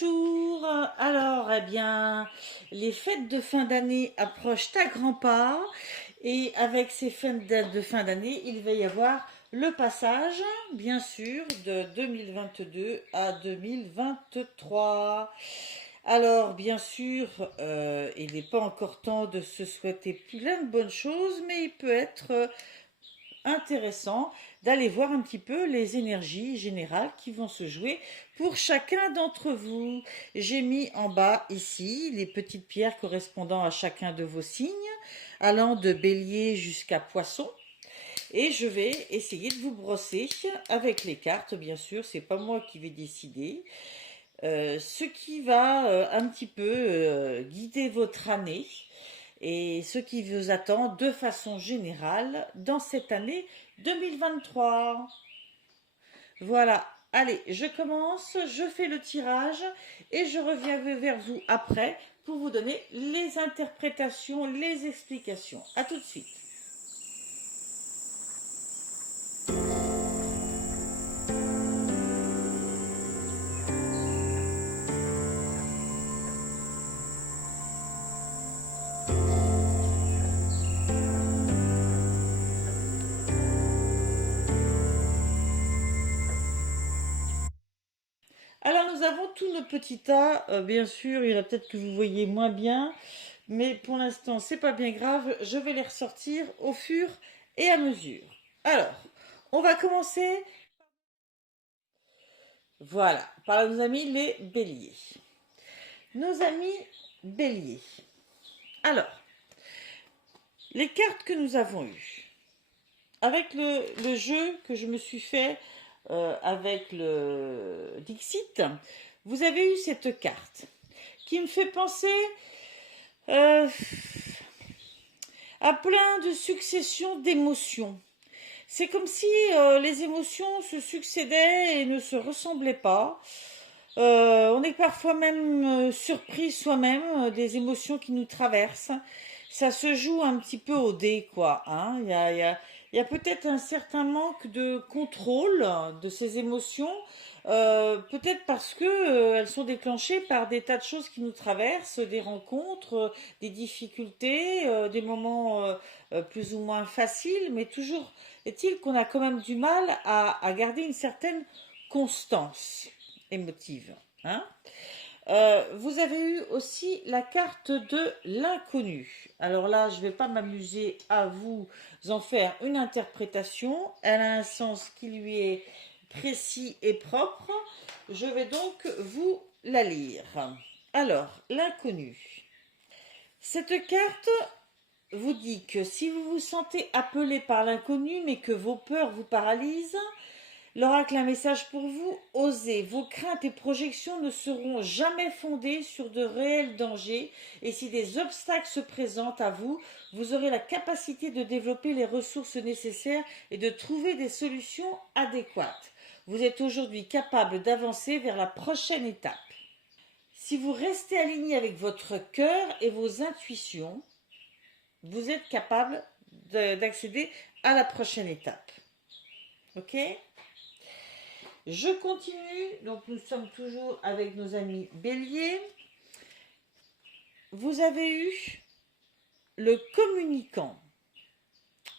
Bonjour. Alors, eh bien, les fêtes de fin d'année approchent à grands pas et avec ces fêtes de fin d'année, il va y avoir le passage, bien sûr, de 2022 à 2023. Alors, bien sûr, il n'est pas encore temps de se souhaiter plein de bonnes choses, mais il peut être intéressant d'aller voir un petit peu les énergies générales qui vont se jouer pour chacun d'entre vous. J'ai mis en bas ici les petites pierres correspondant à chacun de vos signes, allant de bélier jusqu'à poisson. Et je vais essayer de vous brosser avec les cartes, bien sûr, c'est pas moi qui vais décider. Ce qui va un petit peu guider votre année et ce qui vous attend de façon générale dans cette année 2023. Voilà, allez, je commence, je fais le tirage et je reviens vers vous après pour vous donner les interprétations, les explications. À tout de suite. Alors nous avons tous nos petits tas, bien sûr, il y en a peut-être que vous voyez moins bien, mais pour l'instant c'est pas bien grave, je vais les ressortir au fur et à mesure. Alors, on va commencer, voilà, par nos amis les béliers. Nos amis béliers. Alors, les cartes que nous avons eues, avec le jeu que je me suis fait avec le Dixit, vous avez eu cette carte qui me fait penser euh, à plein de successions d'émotions. C'est comme si les émotions se succédaient et ne se ressemblaient pas. On est parfois même surpris soi-même des émotions qui nous traversent. Ça se joue un petit peu au dé, quoi. Hein. Il y a peut-être un certain manque de contrôle de ces émotions, peut-être parce que elles sont déclenchées par des tas de choses qui nous traversent, des rencontres, des difficultés, des moments plus ou moins faciles, mais toujours est-il qu'on a quand même du mal à garder une certaine constance émotive. Hein. Vous avez eu aussi la carte de l'inconnu. Alors là, je ne vais pas m'amuser à vous en faire une interprétation. Elle a un sens qui lui est précis et propre. Je vais donc vous la lire. Alors, l'inconnu. Cette carte vous dit que si vous vous sentez appelé par l'inconnu, mais que vos peurs vous paralysent, l'oracle a un message pour vous. Osez, vos craintes et projections ne seront jamais fondées sur de réels dangers et si des obstacles se présentent à vous, vous aurez la capacité de développer les ressources nécessaires et de trouver des solutions adéquates. Vous êtes aujourd'hui capable d'avancer vers la prochaine étape. Si vous restez aligné avec votre cœur et vos intuitions, vous êtes capable d'accéder à la prochaine étape. Ok ? Je continue, donc nous sommes toujours avec nos amis béliers. Vous avez eu le communicant.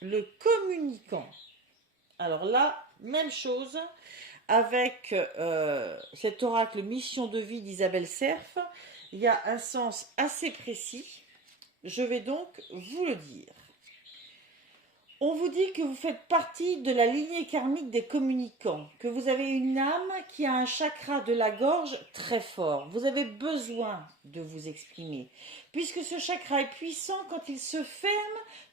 Le communicant. Alors là, même chose avec cet oracle mission de vie d'Isabelle Serf. Il y a un sens assez précis. Je vais donc vous le dire. On vous dit que vous faites partie de la lignée karmique des communicants, que vous avez une âme qui a un chakra de la gorge très fort. Vous avez besoin de vous exprimer. Puisque ce chakra est puissant, quand il se ferme,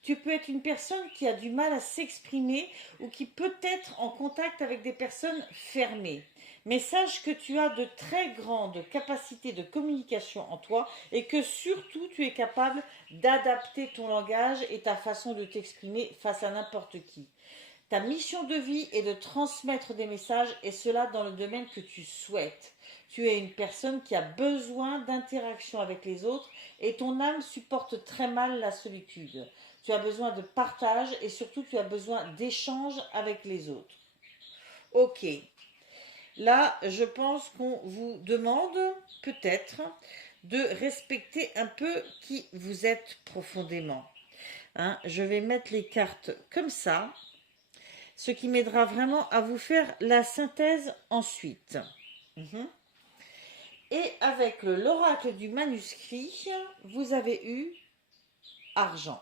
tu peux être une personne qui a du mal à s'exprimer ou qui peut être en contact avec des personnes fermées. Mais sache que tu as de très grandes capacités de communication en toi et que surtout tu es capable d'adapter ton langage et ta façon de t'exprimer face à n'importe qui. Ta mission de vie est de transmettre des messages et cela dans le domaine que tu souhaites. Tu es une personne qui a besoin d'interaction avec les autres et ton âme supporte très mal la solitude. Tu as besoin de partage et surtout tu as besoin d'échange avec les autres. Ok. Là, je pense qu'on vous demande peut-être de respecter un peu qui vous êtes profondément. Hein, je vais mettre les cartes comme ça, ce qui m'aidera vraiment à vous faire la synthèse ensuite. Et avec l'oracle du manuscrit, vous avez eu argent.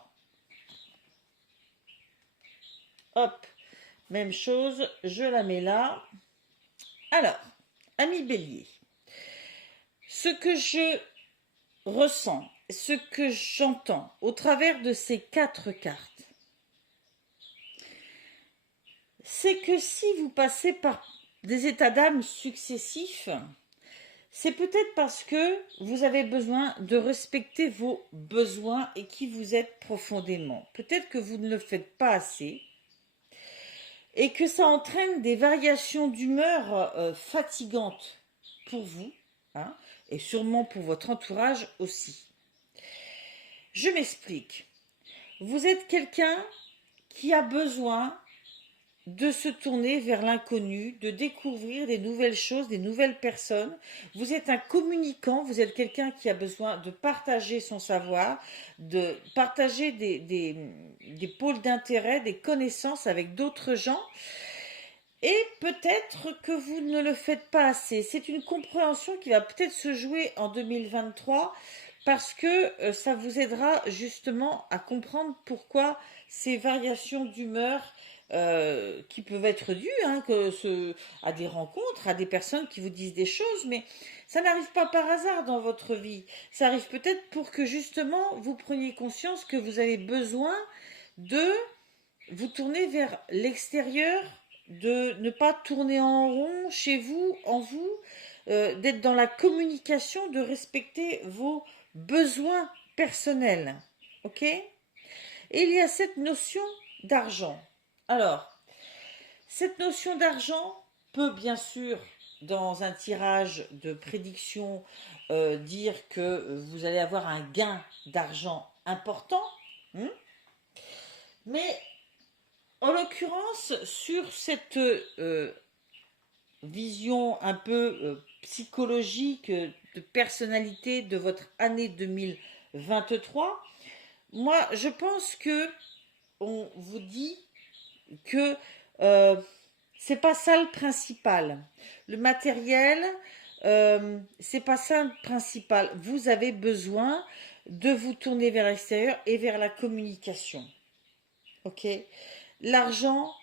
Hop, même chose, je la mets là. Alors, ami Bélier, ce que je ressens, ce que j'entends au travers de ces 4 cartes, c'est que si vous passez par des états d'âme successifs, c'est peut-être parce que vous avez besoin de respecter vos besoins et qui vous êtes profondément. Peut-être que vous ne le faites pas assez et que ça entraîne des variations d'humeur fatigantes pour vous, hein, et sûrement pour votre entourage aussi. Je m'explique. Vous êtes quelqu'un qui a besoin de se tourner vers l'inconnu, de découvrir des nouvelles choses, des nouvelles personnes. Vous êtes un communicant, vous êtes quelqu'un qui a besoin de partager son savoir, de partager des pôles d'intérêt, des connaissances avec d'autres gens. Et peut-être que vous ne le faites pas assez. C'est une compréhension qui va peut-être se jouer en 2023 parce que ça vous aidera justement à comprendre pourquoi ces variations d'humeur qui peuvent être dues à des rencontres, à des personnes qui vous disent des choses, mais ça n'arrive pas par hasard dans votre vie. Ça arrive peut-être pour que justement vous preniez conscience que vous avez besoin de vous tourner vers l'extérieur, de ne pas tourner en rond chez vous, en vous, d'être dans la communication, de respecter vos besoins personnels. Ok? Et il y a cette notion d'argent. Alors, cette notion d'argent peut bien sûr, dans un tirage de prédiction, dire que vous allez avoir un gain d'argent important. Mais en l'occurrence, sur cette vision un peu psychologique de personnalité de votre année 2023, moi je pense que on vous dit que c'est pas ça le principal. Le matériel, c'est pas ça le principal. Vous avez besoin de vous tourner vers l'extérieur et vers la communication. Ok? L'argent,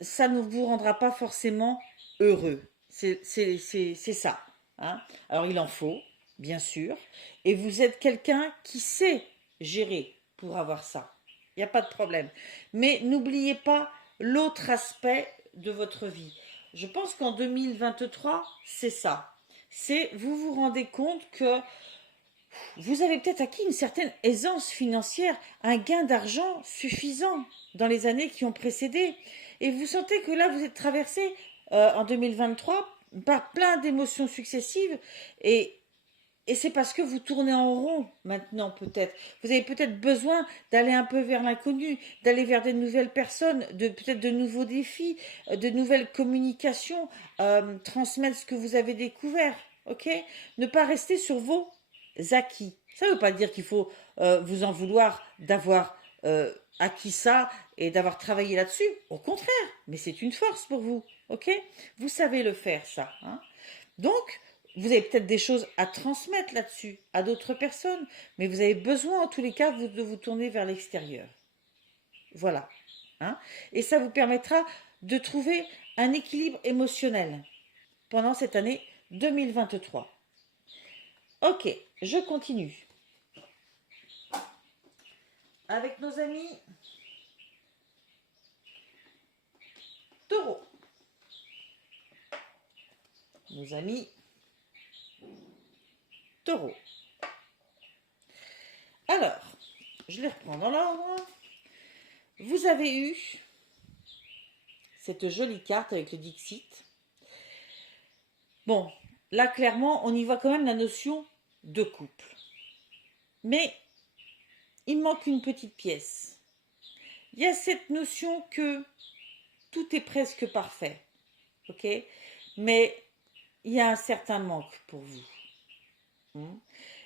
ça ne vous rendra pas forcément heureux. C'est ça. Hein. Alors il en faut, bien sûr. Et vous êtes quelqu'un qui sait gérer pour avoir ça. Il n'y a pas de problème. Mais n'oubliez pas l'autre aspect de votre vie. Je pense qu'en 2023, c'est ça. C'est vous vous rendez compte que vous avez peut-être acquis une certaine aisance financière, un gain d'argent suffisant dans les années qui ont précédé. Et vous sentez que là, vous êtes traversé en 2023 par plein d'émotions successives et c'est parce que vous tournez en rond maintenant peut-être. Vous avez peut-être besoin d'aller un peu vers l'inconnu, d'aller vers des nouvelles personnes, peut-être de nouveaux défis, de nouvelles communications, transmettre ce que vous avez découvert. Ok? Ne pas rester sur vos acquis. Ça ne veut pas dire qu'il faut vous en vouloir d'avoir acquis ça et d'avoir travaillé là-dessus. Au contraire, mais c'est une force pour vous. Ok? Vous savez le faire, ça. Hein. Donc, vous avez peut-être des choses à transmettre là-dessus à d'autres personnes, mais vous avez besoin en tous les cas de vous tourner vers l'extérieur. Voilà. Hein. Et ça vous permettra de trouver un équilibre émotionnel pendant cette année 2023. Ok, je continue. Avec nos amis taureaux. Nos amis taureaux. Alors, je les reprends dans l'ordre. Vous avez eu cette jolie carte avec le Dixit. Bon, là, clairement, on y voit quand même la notion de couple. Mais il manque une petite pièce. Il y a cette notion que tout est presque parfait. Ok ? mais il y a un certain manque pour vous. Hmm.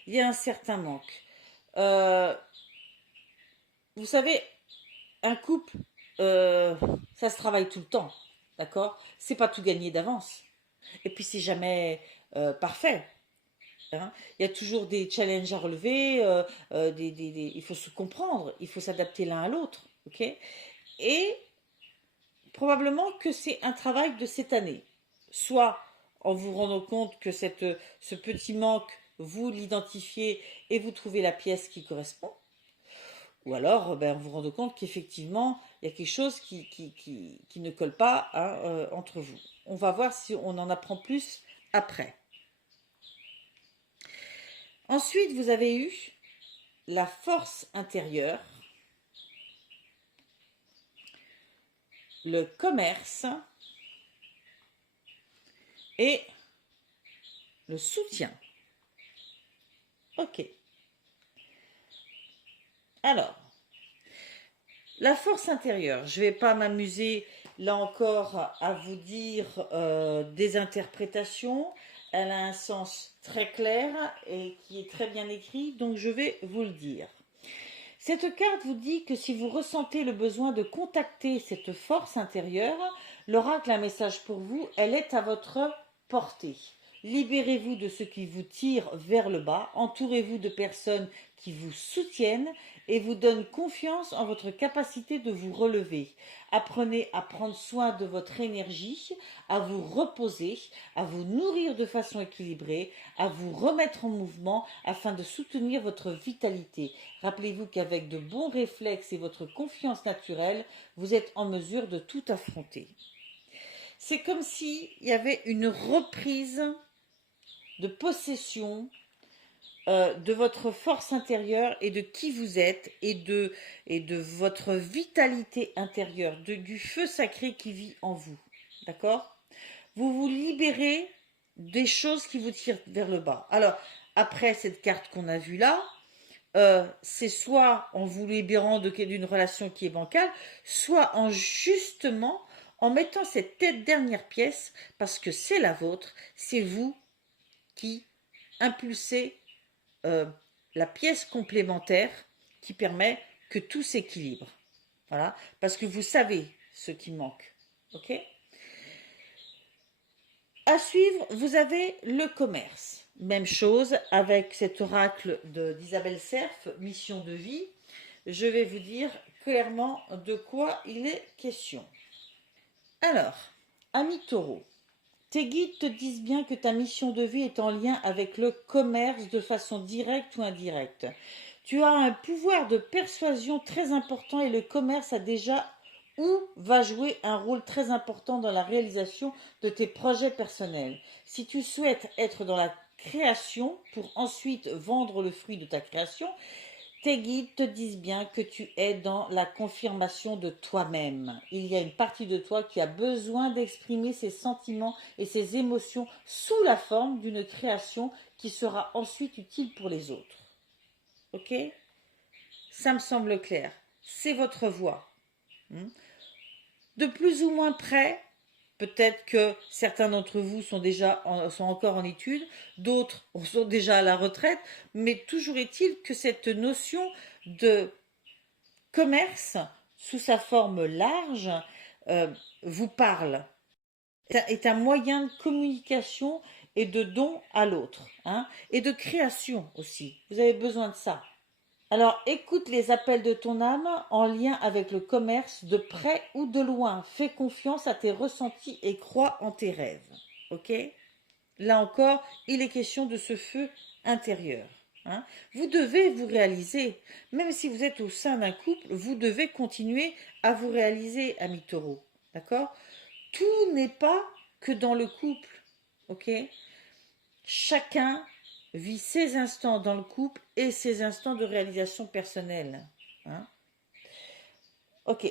Il y a un certain manque. Euh, vous savez, un couple, ça se travaille tout le temps, d'accord? C'est pas tout gagné d'avance. Et puis c'est jamais parfait. Hein. Il y a toujours des challenges à relever, il faut se comprendre, il faut s'adapter l'un à l'autre, ok? Et probablement que c'est un travail de cette année. Soit en vous rendant compte que ce petit manque, vous l'identifiez et vous trouvez la pièce qui correspond, ou alors ben, vous vous rendez compte qu'effectivement, il y a quelque chose qui ne colle pas hein, entre vous. On va voir si on en apprend plus après. Ensuite, vous avez eu la force intérieure, le commerce et le soutien. Ok. Alors, la force intérieure, je ne vais pas m'amuser là encore à vous dire des interprétations. Elle a un sens très clair et qui est très bien écrit, donc je vais vous le dire. Cette carte vous dit que si vous ressentez le besoin de contacter cette force intérieure, l'oracle a un message pour vous, elle est à votre portée. Libérez-vous de ce qui vous tire vers le bas, entourez-vous de personnes qui vous soutiennent et vous donnent confiance en votre capacité de vous relever. Apprenez à prendre soin de votre énergie, à vous reposer, à vous nourrir de façon équilibrée, à vous remettre en mouvement afin de soutenir votre vitalité. Rappelez-vous qu'avec de bons réflexes et votre confiance naturelle, vous êtes en mesure de tout affronter. C'est comme s'il y avait une reprise de possession de votre force intérieure et de qui vous êtes et de votre vitalité intérieure, du feu sacré qui vit en vous. D'accord? Vous vous libérez des choses qui vous tirent vers le bas. Alors, après cette carte qu'on a vue là, c'est soit en vous libérant d'une relation qui est bancale, soit en justement en mettant cette dernière pièce, parce que c'est la vôtre, c'est vous qui impulsez la pièce complémentaire qui permet que tout s'équilibre. Voilà, parce que vous savez ce qui manque. Ok? À suivre, vous avez le commerce. Même chose avec cet oracle d'Isabelle Cerf, mission de vie. Je vais vous dire clairement de quoi il est question. Alors, ami taureau, tes guides te disent bien que ta mission de vie est en lien avec le commerce de façon directe ou indirecte. Tu as un pouvoir de persuasion très important et le commerce a déjà ou va jouer un rôle très important dans la réalisation de tes projets personnels. Si tu souhaites être dans la création pour ensuite vendre le fruit de ta création, tes guides te disent bien que tu es dans la confirmation de toi-même. Il y a une partie de toi qui a besoin d'exprimer ses sentiments et ses émotions sous la forme d'une création qui sera ensuite utile pour les autres. Ok? Ça me semble clair. C'est votre voix. De plus ou moins près, peut-être que certains d'entre vous sont encore en études, d'autres sont déjà à la retraite, mais toujours est-il que cette notion de commerce, sous sa forme large, vous parle, est un moyen de communication et de don à l'autre, hein, et de création aussi. Vous avez besoin de ça. Alors, écoute les appels de ton âme en lien avec le commerce de près ou de loin. Fais confiance à tes ressentis et crois en tes rêves. Ok? Là encore, il est question de ce feu intérieur. Hein. Vous devez vous réaliser, même si vous êtes au sein d'un couple, vous devez continuer à vous réaliser, ami taureau. D'accord? Tout n'est pas que dans le couple. Ok? Chacun vit ses instants dans le couple et ses instants de réalisation personnelle. Hein. Ok.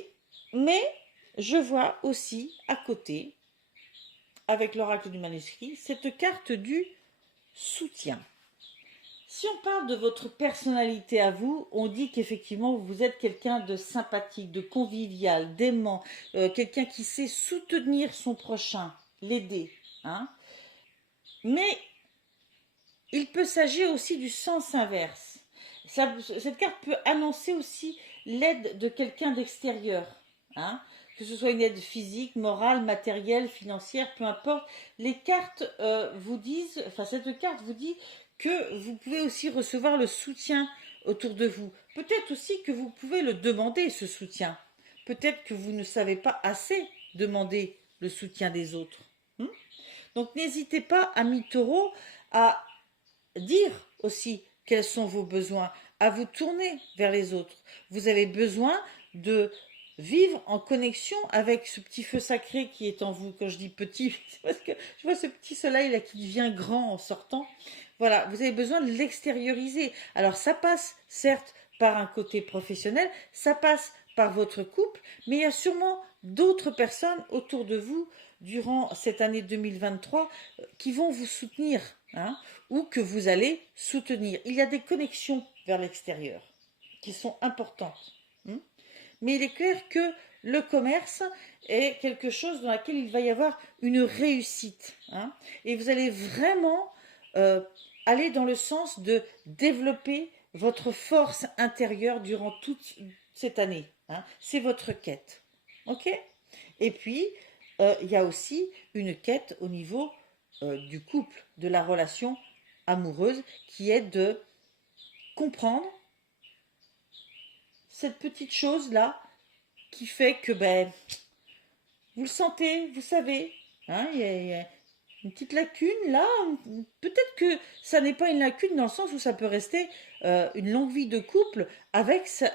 Mais je vois aussi à côté, avec l'oracle du manuscrit, cette carte du soutien. Si on parle de votre personnalité à vous, on dit qu'effectivement vous êtes quelqu'un de sympathique, de convivial, d'aimant, quelqu'un qui sait soutenir son prochain, l'aider. hein. Mais il peut s'agir aussi du sens inverse. Cette carte peut annoncer aussi l'aide de quelqu'un d'extérieur, hein, que ce soit une aide physique, morale, matérielle, financière, peu importe. Les cartes vous disent, enfin cette carte vous dit que vous pouvez aussi recevoir le soutien autour de vous. Peut-être aussi que vous pouvez le demander, ce soutien. Peut-être que vous ne savez pas assez demander le soutien des autres. Donc n'hésitez pas, amis taureaux, à dire aussi quels sont vos besoins, à vous tourner vers les autres. Vous avez besoin de vivre en connexion avec ce petit feu sacré qui est en vous. Quand je dis petit, c'est parce que je vois ce petit soleil là qui devient grand en sortant. Voilà, vous avez besoin de l'extérioriser. Alors ça passe certes par un côté professionnel, ça passe par votre couple, mais il y a sûrement d'autres personnes autour de vous durant cette année 2023 qui vont vous soutenir, hein, ou que vous allez soutenir. Il y a des connexions vers l'extérieur qui sont importantes. Mais il est clair que le commerce est quelque chose dans lequel il va y avoir une réussite, hein, et vous allez vraiment aller dans le sens de développer votre force intérieure durant toute cette année, hein. C'est votre quête. Ok. Et puis, il y a aussi une quête au niveau du couple, de la relation amoureuse, qui est de comprendre cette petite chose-là qui fait que, ben, vous le sentez, vous savez, hein, il y a une petite lacune là. Peut-être que ça n'est pas une lacune dans le sens où ça peut rester une longue vie de couple avec ça,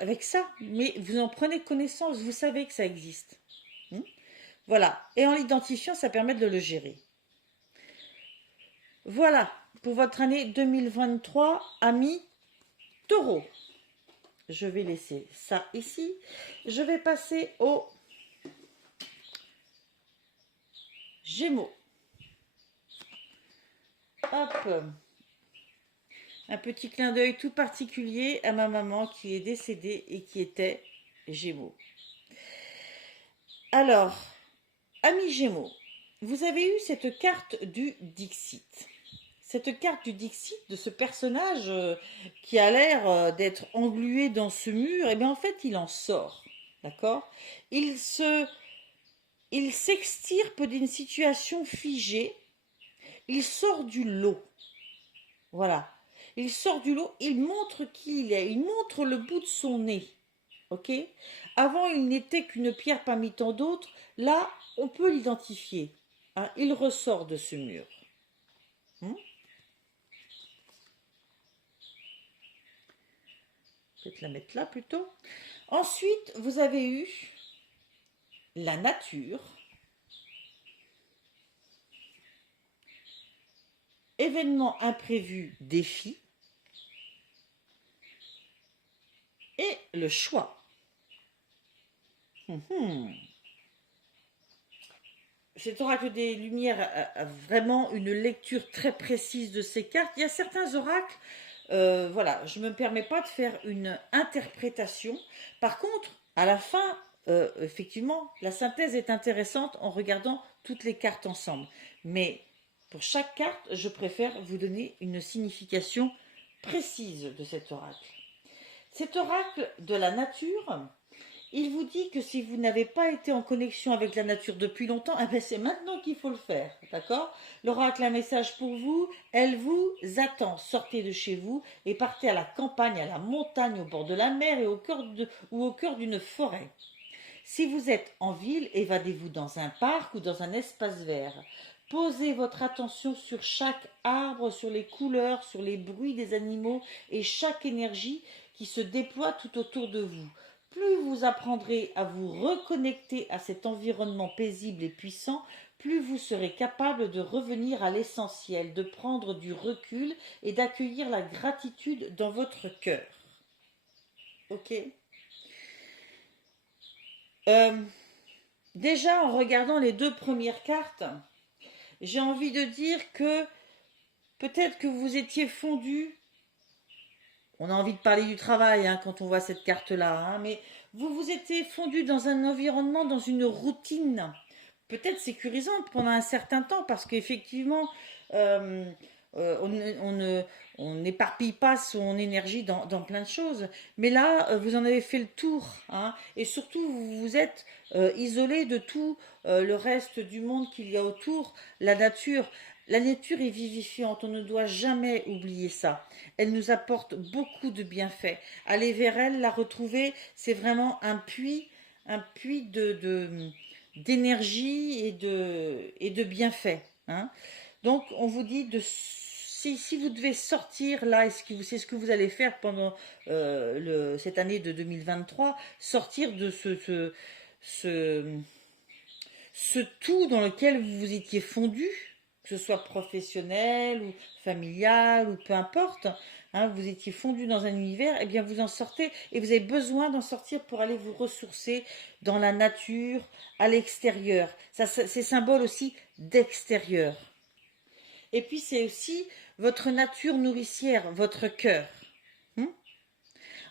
mais vous en prenez connaissance, vous savez que ça existe. Voilà, et en l'identifiant, ça permet de le gérer. Voilà pour votre année 2023, amis taureaux. Je vais laisser ça ici. Je vais passer aux Gémeaux. Hop. Un petit clin d'œil tout particulier à ma maman qui est décédée et qui était Gémeaux. Alors, amis Gémeaux, vous avez eu cette carte du Dixit. Cette carte du Dixit, de ce personnage qui a l'air d'être englué dans ce mur, et bien en fait il en sort, d'accord. Il s'extirpe d'une situation figée, il sort du lot, voilà. Il sort du lot, il montre qui il est, il montre le bout de son nez, ok. Avant il n'était qu'une pierre parmi tant d'autres, là on peut l'identifier, hein, il ressort de ce mur. Peut-être la mettre là plutôt. Ensuite, vous avez eu la nature, événement imprévu, défi, et le choix. Cet oracle des Lumières a vraiment une lecture très précise de ces cartes. Il y a certains oracles, voilà, je ne me permets pas de faire une interprétation. Par contre, à la fin, effectivement, la synthèse est intéressante en regardant toutes les cartes ensemble. Mais pour chaque carte, je préfère vous donner une signification précise de cet oracle. Cet oracle de la nature, il vous dit que si vous n'avez pas été en connexion avec la nature depuis longtemps, eh ben c'est maintenant qu'il faut le faire, d'accord. L'oracle a un message pour vous, elle vous attend. Sortez de chez vous et partez à la campagne, à la montagne, au bord de la mer et ou au cœur d'une forêt. Si vous êtes en ville, évadez-vous dans un parc ou dans un espace vert. Posez votre attention sur chaque arbre, sur les couleurs, sur les bruits des animaux et chaque énergie qui se déploie tout autour de vous. Plus vous apprendrez à vous reconnecter à cet environnement paisible et puissant, plus vous serez capable de revenir à l'essentiel, de prendre du recul et d'accueillir la gratitude dans votre cœur. Ok ? Déjà, en regardant les deux premières cartes, j'ai envie de dire que peut-être que vous étiez fondu. On a envie de parler du travail hein, quand on voit cette carte-là, hein, mais vous étiez fondu dans un environnement, dans une routine peut-être sécurisante pendant un certain temps, parce qu'effectivement, euh, on n'éparpille pas son énergie dans plein de choses. Mais là, vous en avez fait le tour, hein, et surtout, vous vous êtes isolé de tout le reste du monde qu'il y a autour, la nature. La nature est vivifiante, on ne doit jamais oublier ça. Elle nous apporte beaucoup de bienfaits. Aller vers elle, la retrouver, c'est vraiment un puits d'énergie et de bienfaits, hein. Donc, on vous dit si vous devez sortir là, c'est ce que vous allez faire pendant cette année de 2023, sortir de ce, ce tout dans lequel vous vous étiez fondu, que ce soit professionnel ou familial ou peu importe, hein, vous étiez fondu dans un univers, et bien vous en sortez et vous avez besoin d'en sortir pour aller vous ressourcer dans la nature, à l'extérieur. Ça, c'est symbole aussi d'extérieur. Et puis c'est aussi votre nature nourricière, votre cœur. Hmm.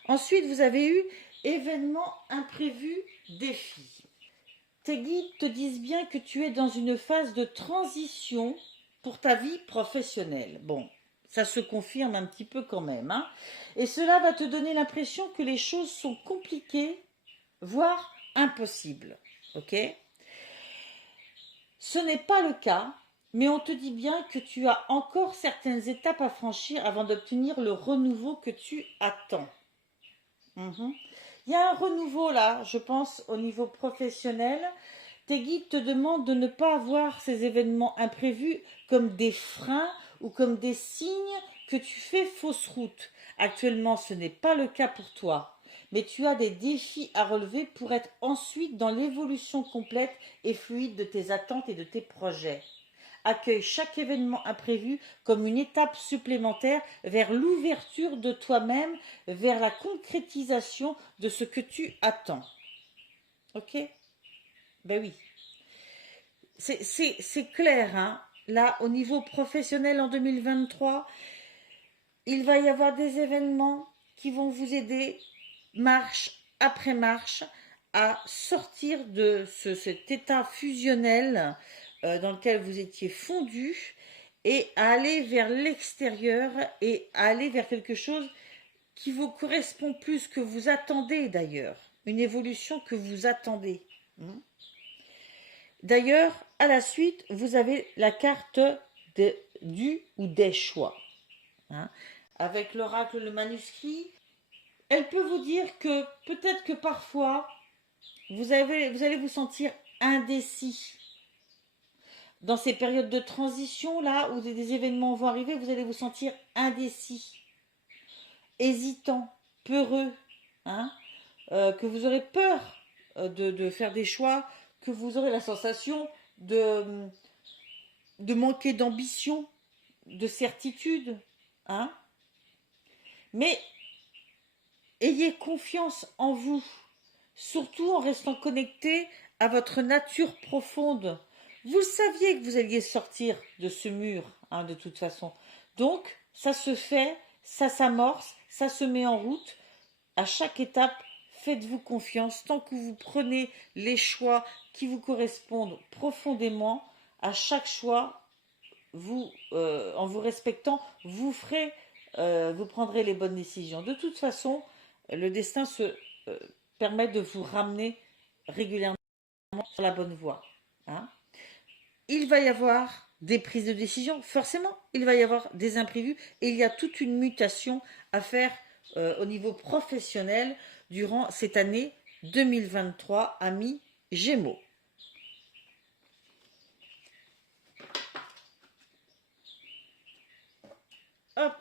Ensuite, vous avez eu événements imprévus, défis. Tes guides te disent bien que tu es dans une phase de transition pour ta vie professionnelle. Bon, ça se confirme un petit peu quand même, hein. Et cela va te donner l'impression que les choses sont compliquées, voire impossibles. Ok? Ce n'est pas le cas, mais on te dit bien que tu as encore certaines étapes à franchir avant d'obtenir le renouveau que tu attends. Mhm. Il y a un renouveau là, je pense, au niveau professionnel. Tes guides te demandent de ne pas voir ces événements imprévus comme des freins ou comme des signes que tu fais fausse route. Actuellement, ce n'est pas le cas pour toi, mais tu as des défis à relever pour être ensuite dans l'évolution complète et fluide de tes attentes et de tes projets. Accueille chaque événement imprévu comme une étape supplémentaire vers l'ouverture de toi-même, vers la concrétisation de ce que tu attends. Ok? Ben oui. C'est clair, hein. Là, au niveau professionnel en 2023, il va y avoir des événements qui vont vous aider, marche après marche, à sortir de cet état fusionnel dans lequel vous étiez fondu et à aller vers l'extérieur et à aller vers quelque chose qui vous correspond plus, que vous attendez d'ailleurs, une évolution que vous attendez. D'ailleurs, à la suite, vous avez la carte du ou des choix, hein. Avec l'oracle, le manuscrit, elle peut vous dire que peut-être que parfois, vous allez vous sentir indécis. Dans ces périodes de transition, là, où des événements vont arriver, vous allez vous sentir indécis, hésitant, peureux, hein, que vous aurez peur de faire des choix, que vous aurez la sensation de manquer d'ambition, de certitude, hein. Mais ayez confiance en vous, surtout en restant connecté à votre nature profonde. Vous le saviez que vous alliez sortir de ce mur, hein, de toute façon. Donc, ça se fait, ça s'amorce, ça se met en route. À chaque étape, faites-vous confiance. Tant que vous prenez les choix qui vous correspondent profondément, à chaque choix, en vous respectant, vous prendrez les bonnes décisions. De toute façon, le destin se permet de vous ramener régulièrement sur la bonne voie, hein. Il va y avoir des prises de décision, forcément, il va y avoir des imprévus et il y a toute une mutation à faire au niveau professionnel durant cette année 2023, amis Gémeaux. Hop,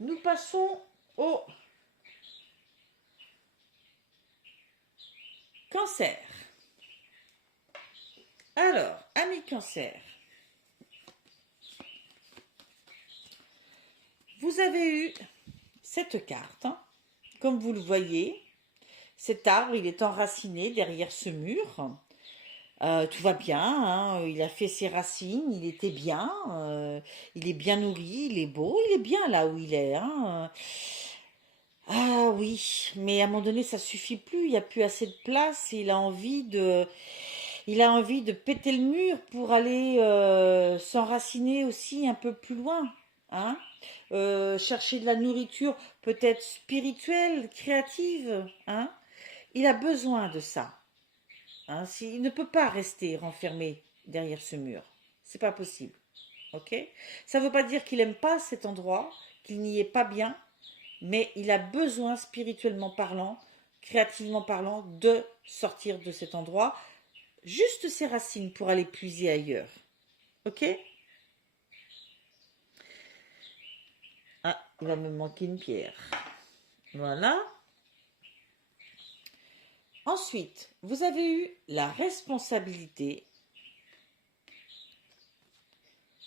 nous passons au Cancer. Alors, amis Cancer, vous avez eu cette carte, hein. Comme vous le voyez, cet arbre, il est enraciné derrière ce mur. Tout va bien, hein, il a fait ses racines, il était bien, il est bien nourri, il est beau, il est bien là où il est, hein. Ah oui, mais à un moment donné, ça suffit plus, il n'y a plus assez de place, et il a envie Il a envie de péter le mur pour aller s'enraciner aussi un peu plus loin, hein. Chercher de la nourriture peut-être spirituelle, créative, hein. Il a besoin de ça, hein. Il ne peut pas rester renfermé derrière ce mur. C'est pas possible. Ok? Ça ne veut pas dire qu'il n'aime pas cet endroit, qu'il n'y est pas bien, mais il a besoin, spirituellement parlant, créativement parlant, de sortir de cet endroit, juste ses racines pour aller puiser ailleurs. Ok? Ah, il va me manquer une pierre. Voilà. Ensuite, vous avez eu la responsabilité,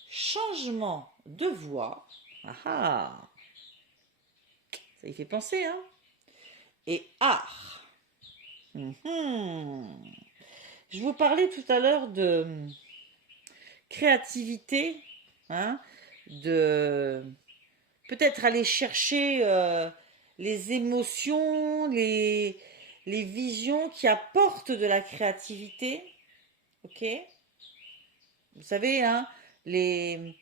changement de voix. Ah ah, ça y fait penser, hein? Et art. Je vous parlais tout à l'heure de créativité, hein, de peut-être aller chercher les émotions, les visions qui apportent de la créativité. Ok? Vous savez, hein, les,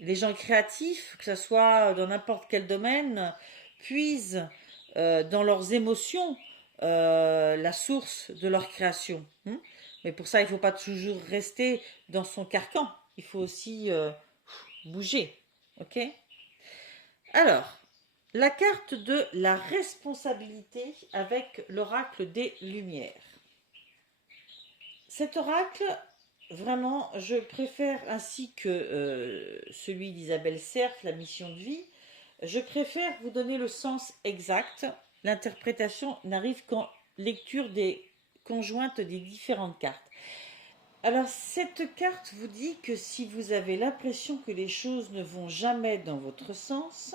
les gens créatifs, que ce soit dans n'importe quel domaine, puisent dans leurs émotions la source de leur création. Mais pour ça, il ne faut pas toujours rester dans son carcan. Il faut aussi bouger. Ok? Alors, la carte de la responsabilité avec l'oracle des Lumières. Cet oracle, vraiment, je préfère, ainsi que celui d'Isabelle Cerf, la mission de vie, je préfère vous donner le sens exact. L'interprétation n'arrive qu'en lecture des conjointes des différentes cartes. Alors, cette carte vous dit que si vous avez l'impression que les choses ne vont jamais dans votre sens,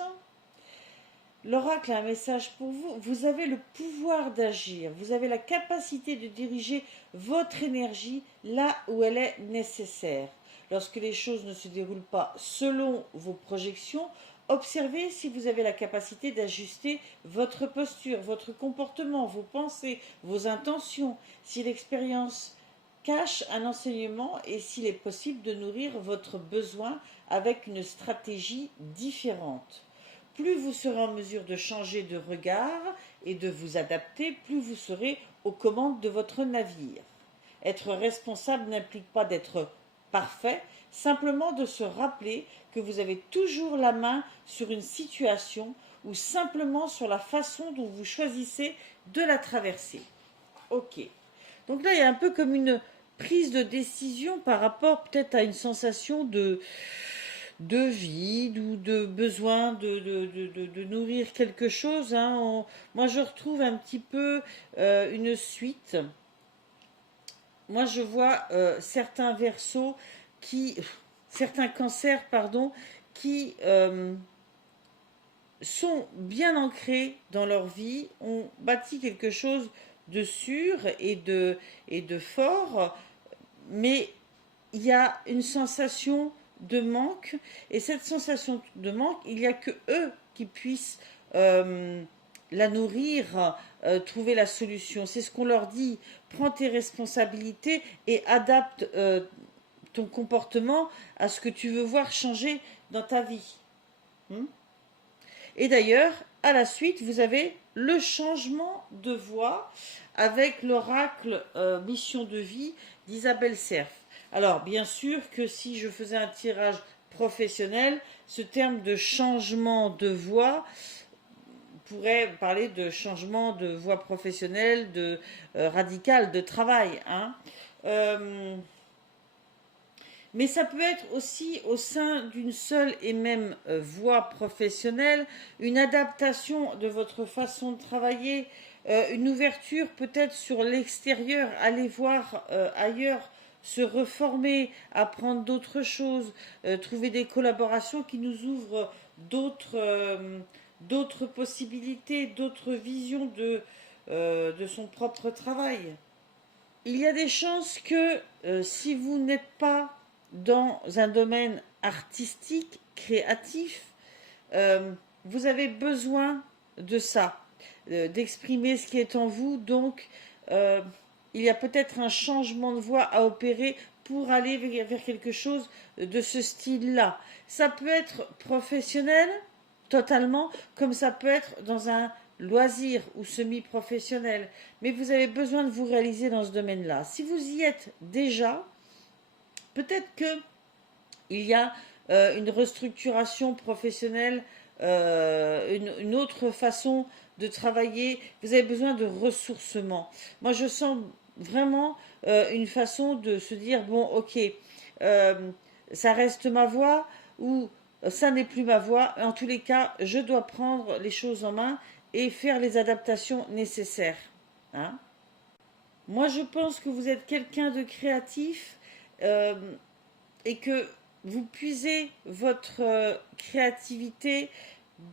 l'oracle a un message pour vous. Vous avez le pouvoir d'agir. Vous avez la capacité de diriger votre énergie là où elle est nécessaire. Lorsque les choses ne se déroulent pas selon vos projections, observez si vous avez la capacité d'ajuster votre posture, votre comportement, vos pensées, vos intentions. Si l'expérience cache un enseignement et s'il est possible de nourrir votre besoin avec une stratégie différente. Plus vous serez en mesure de changer de regard et de vous adapter, plus vous serez aux commandes de votre navire. Être responsable n'implique pas d'être parfait, simplement de se rappeler que vous avez toujours la main sur une situation ou simplement sur la façon dont vous choisissez de la traverser. Ok. Donc là, il y a un peu comme une prise de décision par rapport peut-être à une sensation de vide ou de besoin de nourrir quelque chose. Hein. Moi, je retrouve un petit peu une suite. Moi, je vois certains versos certains cancers, pardon, qui sont bien ancrés dans leur vie, ont bâti quelque chose de sûr et de fort, mais il y a une sensation de manque, et cette sensation de manque, il n'y a que eux qui puissent la nourrir, trouver la solution. C'est ce qu'on leur dit, prends tes responsabilités et adapte ton comportement à ce que tu veux voir changer dans ta vie. Et d'ailleurs, à la suite, vous avez le changement de voix avec l'oracle mission de vie d'Isabelle Cerf. Alors, bien sûr que si je faisais un tirage professionnel, ce terme de changement de voix pourrait parler de changement de voie professionnelle, de radical, de travail. Hein. Mais ça peut être aussi au sein d'une seule et même voie professionnelle, une adaptation de votre façon de travailler, une ouverture peut-être sur l'extérieur, aller voir ailleurs, se reformer, apprendre d'autres choses, trouver des collaborations qui nous ouvrent d'autres possibilités, d'autres visions de son propre travail. Il y a des chances que si vous n'êtes pas dans un domaine artistique, créatif, vous avez besoin de ça, d'exprimer ce qui est en vous. Donc, il y a peut-être un changement de voie à opérer pour aller vers quelque chose de ce style-là. Ça peut être professionnel, totalement, comme ça peut être dans un loisir ou semi-professionnel. Mais vous avez besoin de vous réaliser dans ce domaine-là. Si vous y êtes déjà, peut-être que il y a une restructuration professionnelle, une autre façon de travailler. Vous avez besoin de ressourcement. Moi, je sens vraiment une façon de se dire, bon, ok, ça reste ma voie ou ça n'est plus ma voie. En tous les cas, je dois prendre les choses en main et faire les adaptations nécessaires. Hein. Moi, je pense que vous êtes quelqu'un de créatif euh, et que vous puisez votre créativité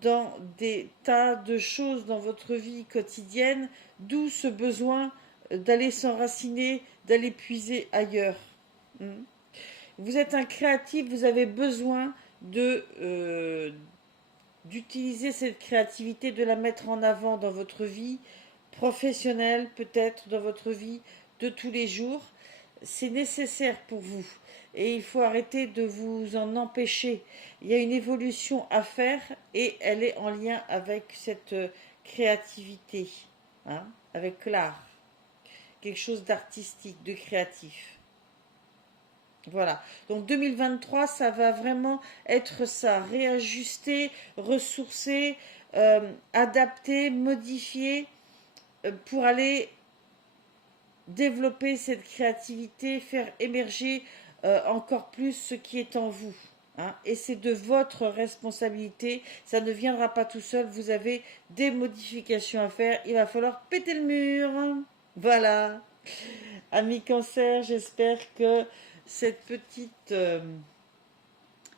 dans des tas de choses dans votre vie quotidienne, d'où ce besoin d'aller s'enraciner, d'aller puiser ailleurs. Hmm. Vous êtes un créatif, vous avez besoin d'utiliser cette créativité, de la mettre en avant dans votre vie professionnelle, peut-être dans votre vie de tous les jours. C'est nécessaire pour vous et il faut arrêter de vous en empêcher. Il y a une évolution à faire et elle est en lien avec cette créativité, hein, avec l'art, quelque chose d'artistique, de créatif. Voilà. Donc 2023, ça va vraiment être ça, réajuster, ressourcer, adapter, modifier pour aller développer cette créativité, faire émerger encore plus ce qui est en vous. Hein. Et c'est de votre responsabilité, ça ne viendra pas tout seul, vous avez des modifications à faire, il va falloir péter le mur. Voilà. Amis cancer, j'espère que cette petite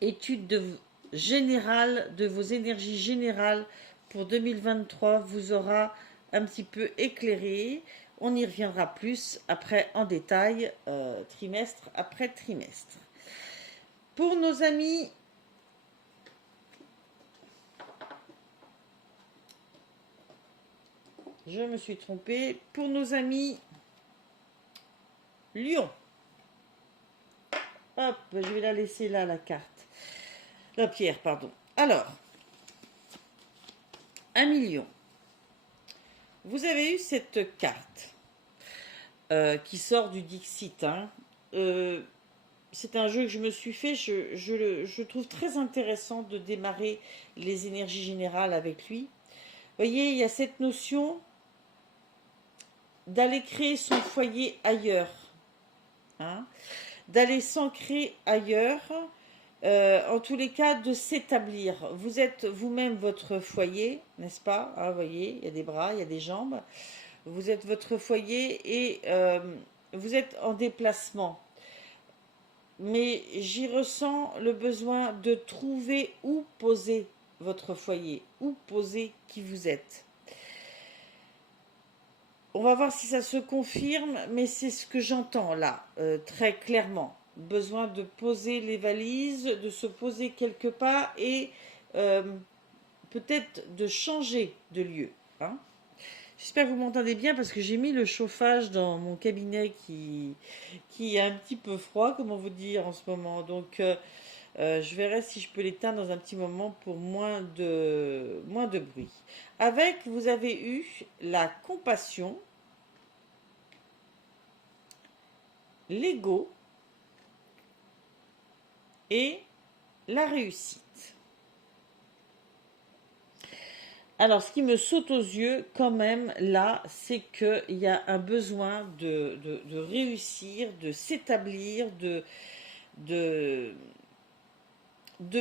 étude générale de vos énergies générales pour 2023 vous aura un petit peu éclairé. On y reviendra plus après en détail, trimestre après trimestre. Pour nos amis je me suis trompée, pour nos amis Lion. Hop, je vais la laisser là, la carte. La pierre, pardon. Alors, 1 million. Vous avez eu cette carte qui sort du Dixit. Hein. C'est un jeu que je me suis fait. Je trouve très intéressant de démarrer les énergies générales avec lui. Vous voyez, il y a cette notion d'aller créer son foyer ailleurs. Hein, d'aller s'ancrer ailleurs, en tous les cas de s'établir. Vous êtes vous-même votre foyer, n'est-ce pas? Hein, vous voyez, il y a des bras, il y a des jambes. Vous êtes votre foyer et vous êtes en déplacement. Mais j'y ressens le besoin de trouver où poser votre foyer, où poser qui vous êtes. On va voir si ça se confirme, mais c'est ce que j'entends là, très clairement. Besoin de poser les valises, de se poser quelque part et peut-être de changer de lieu. Hein. J'espère que vous m'entendez bien parce que j'ai mis le chauffage dans mon cabinet qui est un petit peu froid, comment vous dire, en ce moment. Donc je verrai si je peux l'éteindre dans un petit moment pour moins de bruit. Avec, vous avez eu la compassion, l'ego et la réussite. Alors, ce qui me saute aux yeux quand même là, c'est qu'il y a un besoin de réussir, de s'établir, de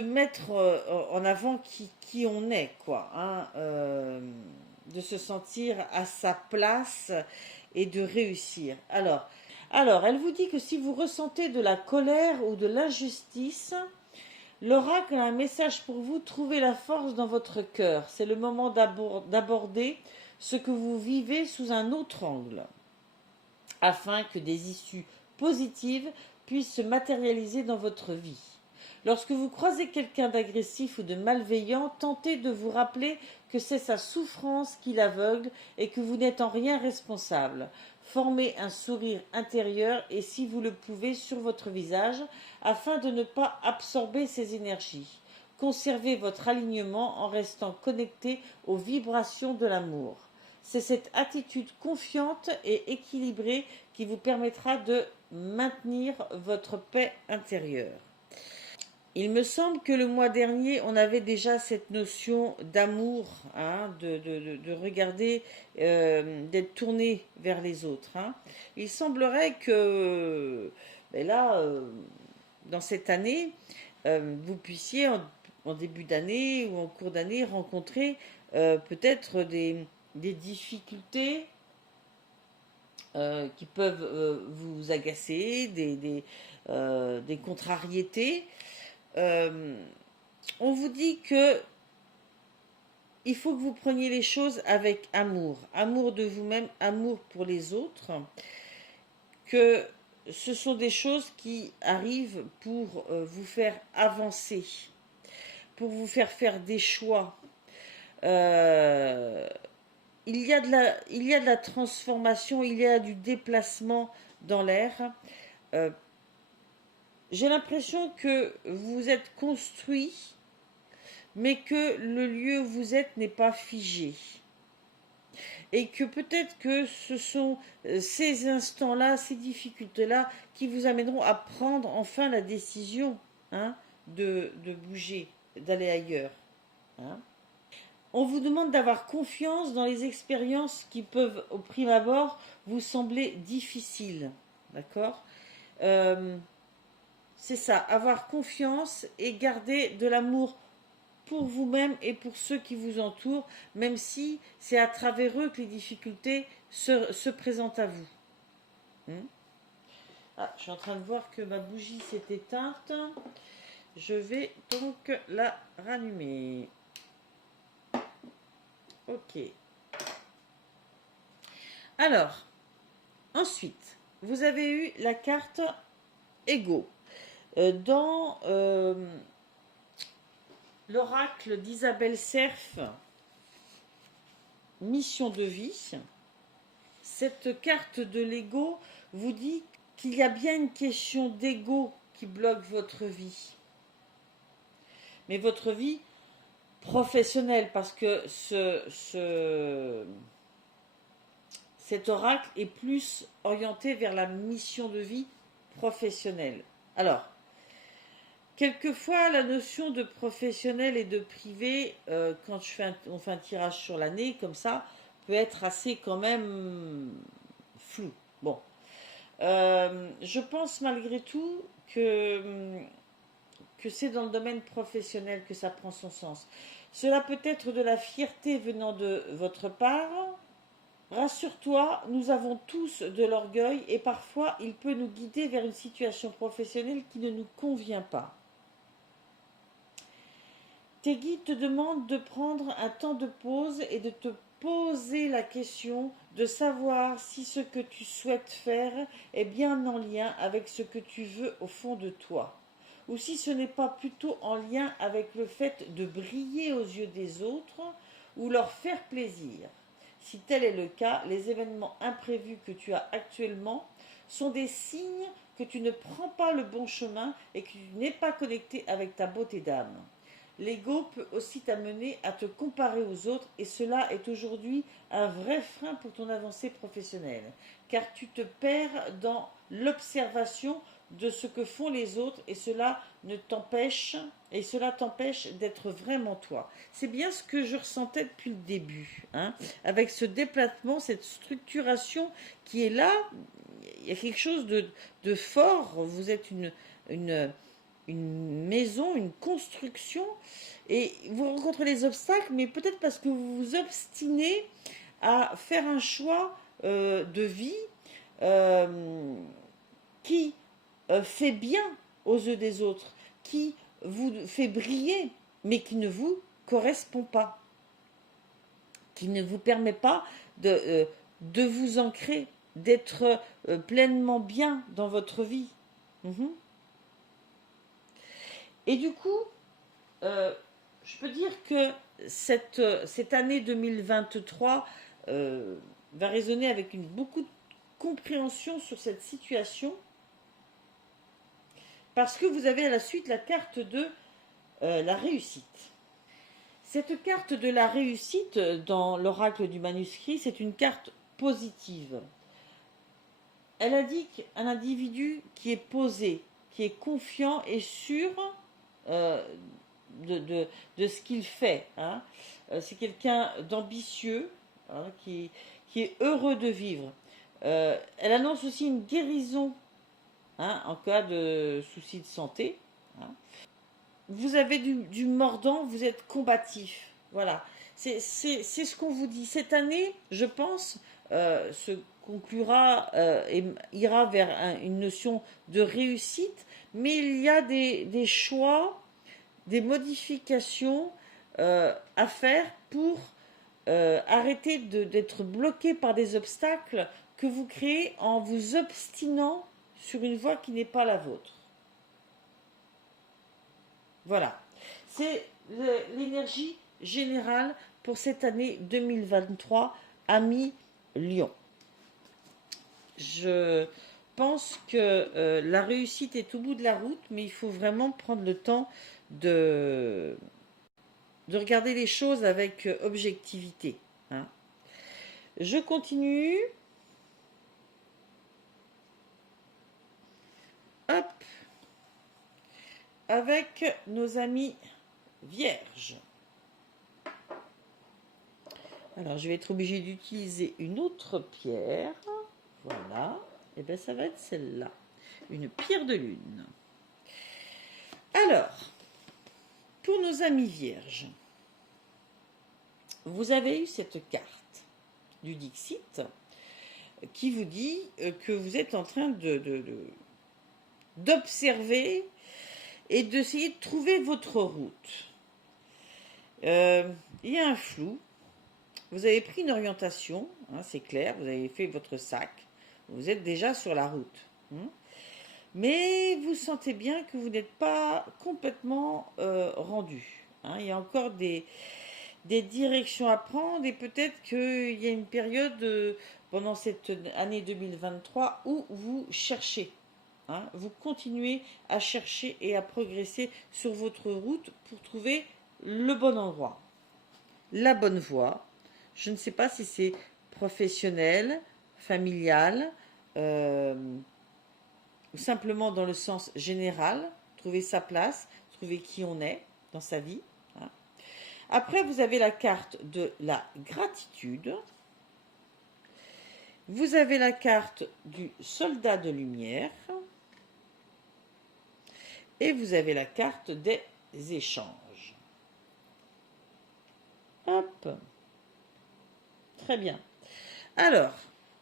mettre en avant qui on est, quoi. Hein, de se sentir à sa place et de réussir. Alors, elle vous dit que si vous ressentez de la colère ou de l'injustice, l'oracle a un message pour vous, trouvez la force dans votre cœur. C'est le moment d'aborder ce que vous vivez sous un autre angle, afin que des issues positives puissent se matérialiser dans votre vie. Lorsque vous croisez quelqu'un d'agressif ou de malveillant, tentez de vous rappeler que c'est sa souffrance qui l'aveugle et que vous n'êtes en rien responsable. Formez un sourire intérieur et si vous le pouvez sur votre visage afin de ne pas absorber ces énergies. Conservez votre alignement en restant connecté aux vibrations de l'amour. C'est cette attitude confiante et équilibrée qui vous permettra de maintenir votre paix intérieure. Il me semble que le mois dernier, on avait déjà cette notion d'amour, hein, de regarder, d'être tourné vers les autres. Hein. Il semblerait que ben là, dans cette année, vous puissiez, en début d'année ou en cours d'année, rencontrer peut-être des difficultés qui peuvent vous agacer, des contrariétés. Euh, on vous dit que il faut que vous preniez les choses avec amour, amour de vous-même, amour pour les autres, que ce sont des choses qui arrivent pour vous faire avancer, pour vous faire des choix. Euh, il y a de la transformation, il y a du déplacement dans l'air. Euh, j'ai l'impression que vous êtes construit, mais que le lieu où vous êtes n'est pas figé. Et que peut-être que ce sont ces instants-là, ces difficultés-là, qui vous amèneront à prendre enfin la décision, hein, de bouger, d'aller ailleurs. Hein. On vous demande d'avoir confiance dans les expériences qui peuvent, au prime abord, vous sembler difficiles. D'accord. C'est ça, avoir confiance et garder de l'amour pour vous-même et pour ceux qui vous entourent, même si c'est à travers eux que les difficultés se présentent à vous. Ah, je suis en train de voir que ma bougie s'est éteinte. Je vais donc la rallumer. Ok. Alors, ensuite, vous avez eu la carte Ego. Dans l'oracle d'Isabelle Cerf, Mission de vie, cette carte de l'ego vous dit qu'il y a bien une question d'ego qui bloque votre vie. Mais votre vie professionnelle, parce que cet oracle est plus orienté vers la mission de vie professionnelle. Alors, quelquefois, la notion de professionnel et de privé, quand on fait un tirage sur l'année, comme ça, peut être assez quand même flou. Bon. Je pense malgré tout que c'est dans le domaine professionnel que ça prend son sens. Cela peut être de la fierté venant de votre part. Rassure-toi, nous avons tous de l'orgueil et parfois il peut nous guider vers une situation professionnelle qui ne nous convient pas. Tes guides te demandent de prendre un temps de pause et de te poser la question de savoir si ce que tu souhaites faire est bien en lien avec ce que tu veux au fond de toi, ou si ce n'est pas plutôt en lien avec le fait de briller aux yeux des autres ou leur faire plaisir. Si tel est le cas, les événements imprévus que tu as actuellement sont des signes que tu ne prends pas le bon chemin et que tu n'es pas connecté avec ta beauté d'âme. L'ego peut aussi t'amener à te comparer aux autres et cela est aujourd'hui un vrai frein pour ton avancée professionnelle, car tu te perds dans l'observation de ce que font les autres et cela t'empêche d'être vraiment toi. C'est bien ce que je ressentais depuis le début, hein, avec ce déplacement, cette structuration qui est là. Il y a quelque chose de fort. Vous êtes une maison, une construction, et vous rencontrez les obstacles, mais peut-être parce que vous vous obstinez à faire un choix de vie qui fait bien aux yeux des autres, qui vous fait briller, mais qui ne vous correspond pas, qui ne vous permet pas de vous ancrer, d'être pleinement bien dans votre vie. Et du coup, je peux dire que cette année 2023 va résonner avec beaucoup compréhension sur cette situation, parce que vous avez à la suite la carte de la réussite. Cette carte de la réussite, dans l'oracle du manuscrit, c'est une carte positive. Elle indique un individu qui est posé, qui est confiant et sûr euh, de ce qu'il fait. Hein. C'est quelqu'un d'ambitieux, hein, qui est heureux de vivre. Elle annonce aussi une guérison, hein, en cas de soucis de santé. Hein. Vous avez du mordant, vous êtes combatif. Voilà. C'est ce qu'on vous dit. Cette année, je pense, se conclura et ira vers une notion de réussite, mais il y a des choix, des modifications à faire pour arrêter d'être bloqué par des obstacles que vous créez en vous obstinant sur une voie qui n'est pas la vôtre. Voilà. C'est l'énergie générale pour cette année 2023, ami Lion. Je pense que la réussite est au bout de la route, mais il faut vraiment prendre le temps de regarder les choses avec objectivité. Hein. Je continue. Hop. Avec nos amis vierges. Alors, je vais être obligée d'utiliser une autre pierre. Voilà. Et bien, ça va être celle-là. Une pierre de lune. Alors, pour nos amis vierges, vous avez eu cette carte du Dixit qui vous dit que vous êtes en train d'observer et d'essayer de trouver votre route. Il y a un flou. Vous avez pris une orientation, hein, c'est clair, vous avez fait votre sac, vous êtes déjà sur la route. Hein, mais vous sentez bien que vous n'êtes pas complètement rendu. Hein, il y a encore des directions à prendre et peut-être qu'il y a une période pendant cette année 2023 où vous cherchez. Hein, vous continuez à chercher et à progresser sur votre route pour trouver le bon endroit, la bonne voie. Je ne sais pas si c'est professionnel, familial, ou simplement dans le sens général, trouver sa place, trouver qui on est dans sa vie. Hein. Après, vous avez la carte de la gratitude. Vous avez la carte du soldat de lumière. Et vous avez la carte des échanges. Hop. Très bien. Alors,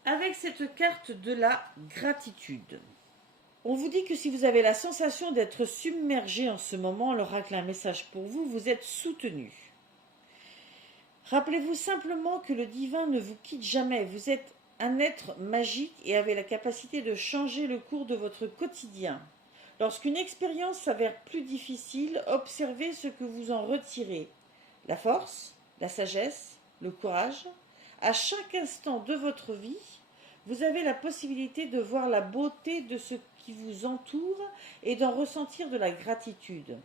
avec cette carte de la gratitude, on vous dit que si vous avez la sensation d'être submergé en ce moment, l'oracle a un message pour vous, vous êtes soutenu. Rappelez-vous simplement que le divin ne vous quitte jamais. Vous êtes un être magique et avez la capacité de changer le cours de votre quotidien. Lorsqu'une expérience s'avère plus difficile, observez ce que vous en retirez. La force, la sagesse, le courage. À chaque instant de votre vie, vous avez la possibilité de voir la beauté de ce qui vous entoure et d'en ressentir de la gratitude.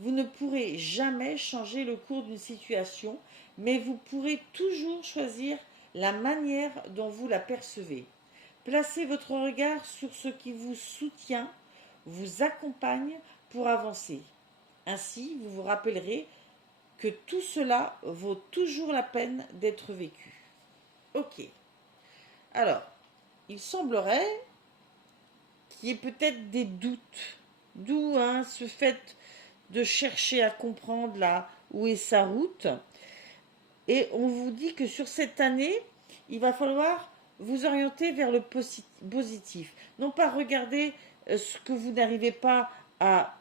Vous ne pourrez jamais changer le cours d'une situation, mais vous pourrez toujours choisir la manière dont vous la percevez. Placez votre regard sur ce qui vous soutient, vous accompagne pour avancer. Ainsi, vous vous rappellerez que tout cela vaut toujours la peine d'être vécu. Ok. Alors, il semblerait qu'il y ait peut-être des doutes. D'où ce fait de chercher à comprendre là où est sa route. Et on vous dit que sur cette année, il va falloir vous orienter vers le positif. Non pas regarder ce que vous n'arrivez pas à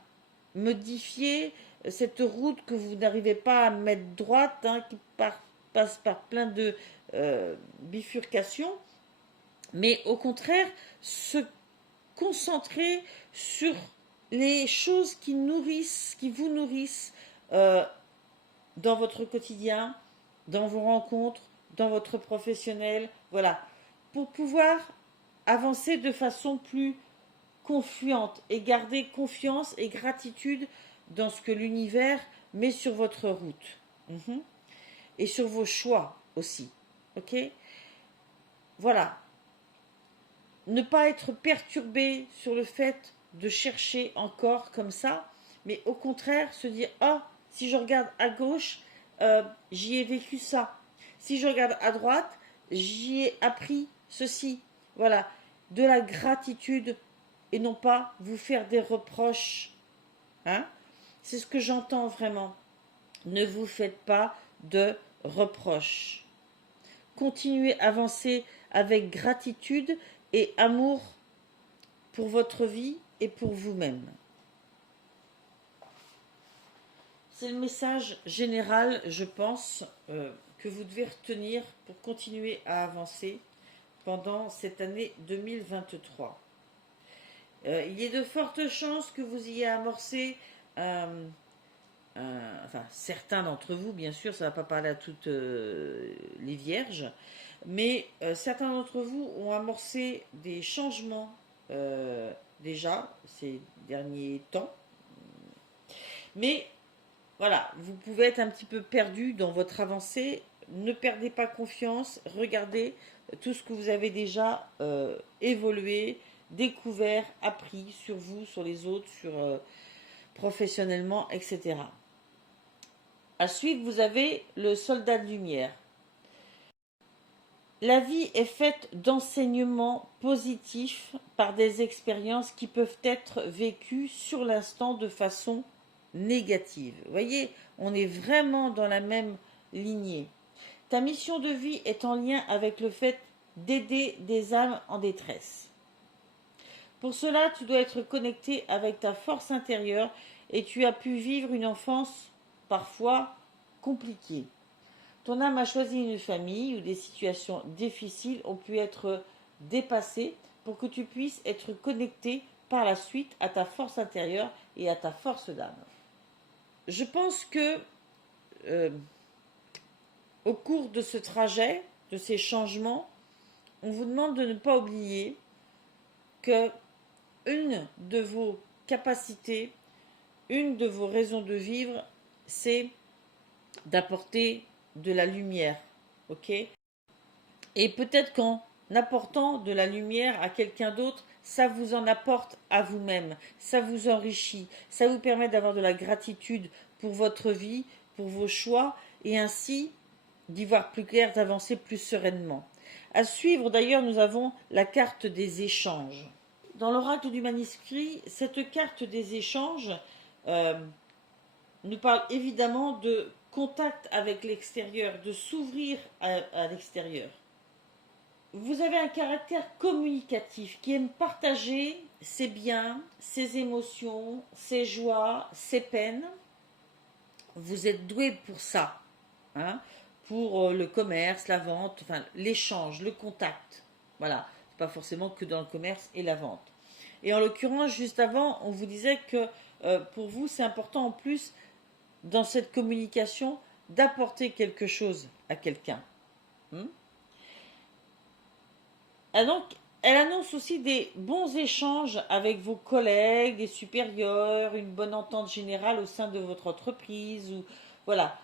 modifier, cette route que vous n'arrivez pas à mettre droite, hein, qui passe par plein de bifurcations, mais au contraire, se concentrer sur les choses qui vous nourrissent dans votre quotidien, dans vos rencontres, dans votre professionnel, voilà, pour pouvoir avancer de façon plus confiante et garder confiance et gratitude dans ce que l'univers met sur votre route. Et sur vos choix aussi. Ok? Voilà. Ne pas être perturbé sur le fait de chercher encore comme ça, mais au contraire se dire, ah, si je regarde à gauche, j'y ai vécu ça. Si je regarde à droite, j'y ai appris ceci. Voilà. De la gratitude et non pas vous faire des reproches. Hein? C'est ce que j'entends vraiment. Ne vous faites pas de reproches. Continuez à avancer avec gratitude et amour pour votre vie et pour vous-même. C'est le message général, je pense, que vous devez retenir pour continuer à avancer pendant cette année 2023. Il y a de fortes chances que vous ayez amorcé, enfin certains d'entre vous, bien sûr, ça ne va pas parler à toutes les vierges, mais certains d'entre vous ont amorcé des changements déjà ces derniers temps. Mais voilà, vous pouvez être un petit peu perdu dans votre avancée. Ne perdez pas confiance. Regardez tout ce que vous avez déjà évolué, découvert, appris sur vous, sur les autres, sur professionnellement, etc. À suivre, vous avez le soldat de lumière. La vie est faite d'enseignements positifs par des expériences qui peuvent être vécues sur l'instant de façon négative. Vous voyez, on est vraiment dans la même lignée. Ta mission de vie est en lien avec le fait d'aider des âmes en détresse. Pour cela, tu dois être connecté avec ta force intérieure et tu as pu vivre une enfance parfois compliquée. Ton âme a choisi une famille où des situations difficiles ont pu être dépassées pour que tu puisses être connecté par la suite à ta force intérieure et à ta force d'âme. Je pense que au cours de ce trajet, de ces changements, on vous demande de ne pas oublier que une de vos capacités, une de vos raisons de vivre, c'est d'apporter de la lumière, ok? Et peut-être qu'en apportant de la lumière à quelqu'un d'autre, ça vous en apporte à vous-même, ça vous enrichit, ça vous permet d'avoir de la gratitude pour votre vie, pour vos choix, et ainsi d'y voir plus clair, d'avancer plus sereinement. À suivre, d'ailleurs, nous avons la carte des échanges. Dans l'oracle du manuscrit, cette carte des échanges nous parle évidemment de contact avec l'extérieur, de s'ouvrir à l'extérieur. Vous avez un caractère communicatif qui aime partager ses biens, ses émotions, ses joies, ses peines. Vous êtes doué pour ça, hein, pour le commerce, la vente, enfin l'échange, le contact. Voilà, c'est pas forcément que dans le commerce et la vente. Et en l'occurrence, juste avant, on vous disait que pour vous, c'est important en plus dans cette communication d'apporter quelque chose à quelqu'un. Elle annonce aussi des bons échanges avec vos collègues et supérieurs, une bonne entente générale au sein de votre entreprise. Ou, voilà.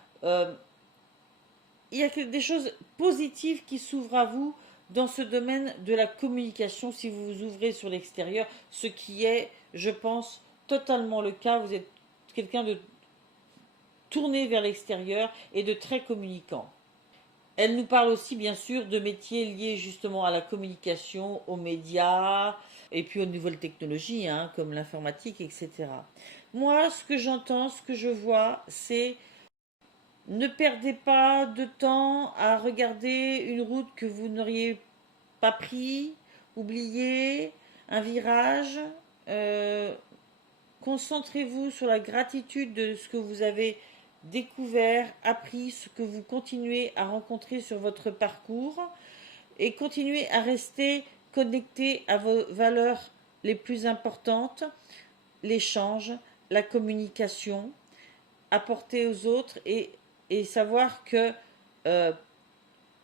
Il y a des choses positives qui s'ouvrent à vous dans ce domaine de la communication si vous vous ouvrez sur l'extérieur, ce qui est, je pense, totalement le cas. Vous êtes quelqu'un de tourné vers l'extérieur et de très communicant. Elle nous parle aussi, bien sûr, de métiers liés justement à la communication, aux médias, et puis aux nouvelles technologies, hein, comme l'informatique, etc. Moi, ce que j'entends, ce que je vois, c'est ne perdez pas de temps à regarder une route que vous n'auriez pas pris, oublié, un virage. Concentrez-vous sur la gratitude de ce que vous avez découvert, appris, ce que vous continuez à rencontrer sur votre parcours et continuez à rester connecté à vos valeurs les plus importantes, l'échange, la communication, apporter aux autres et savoir que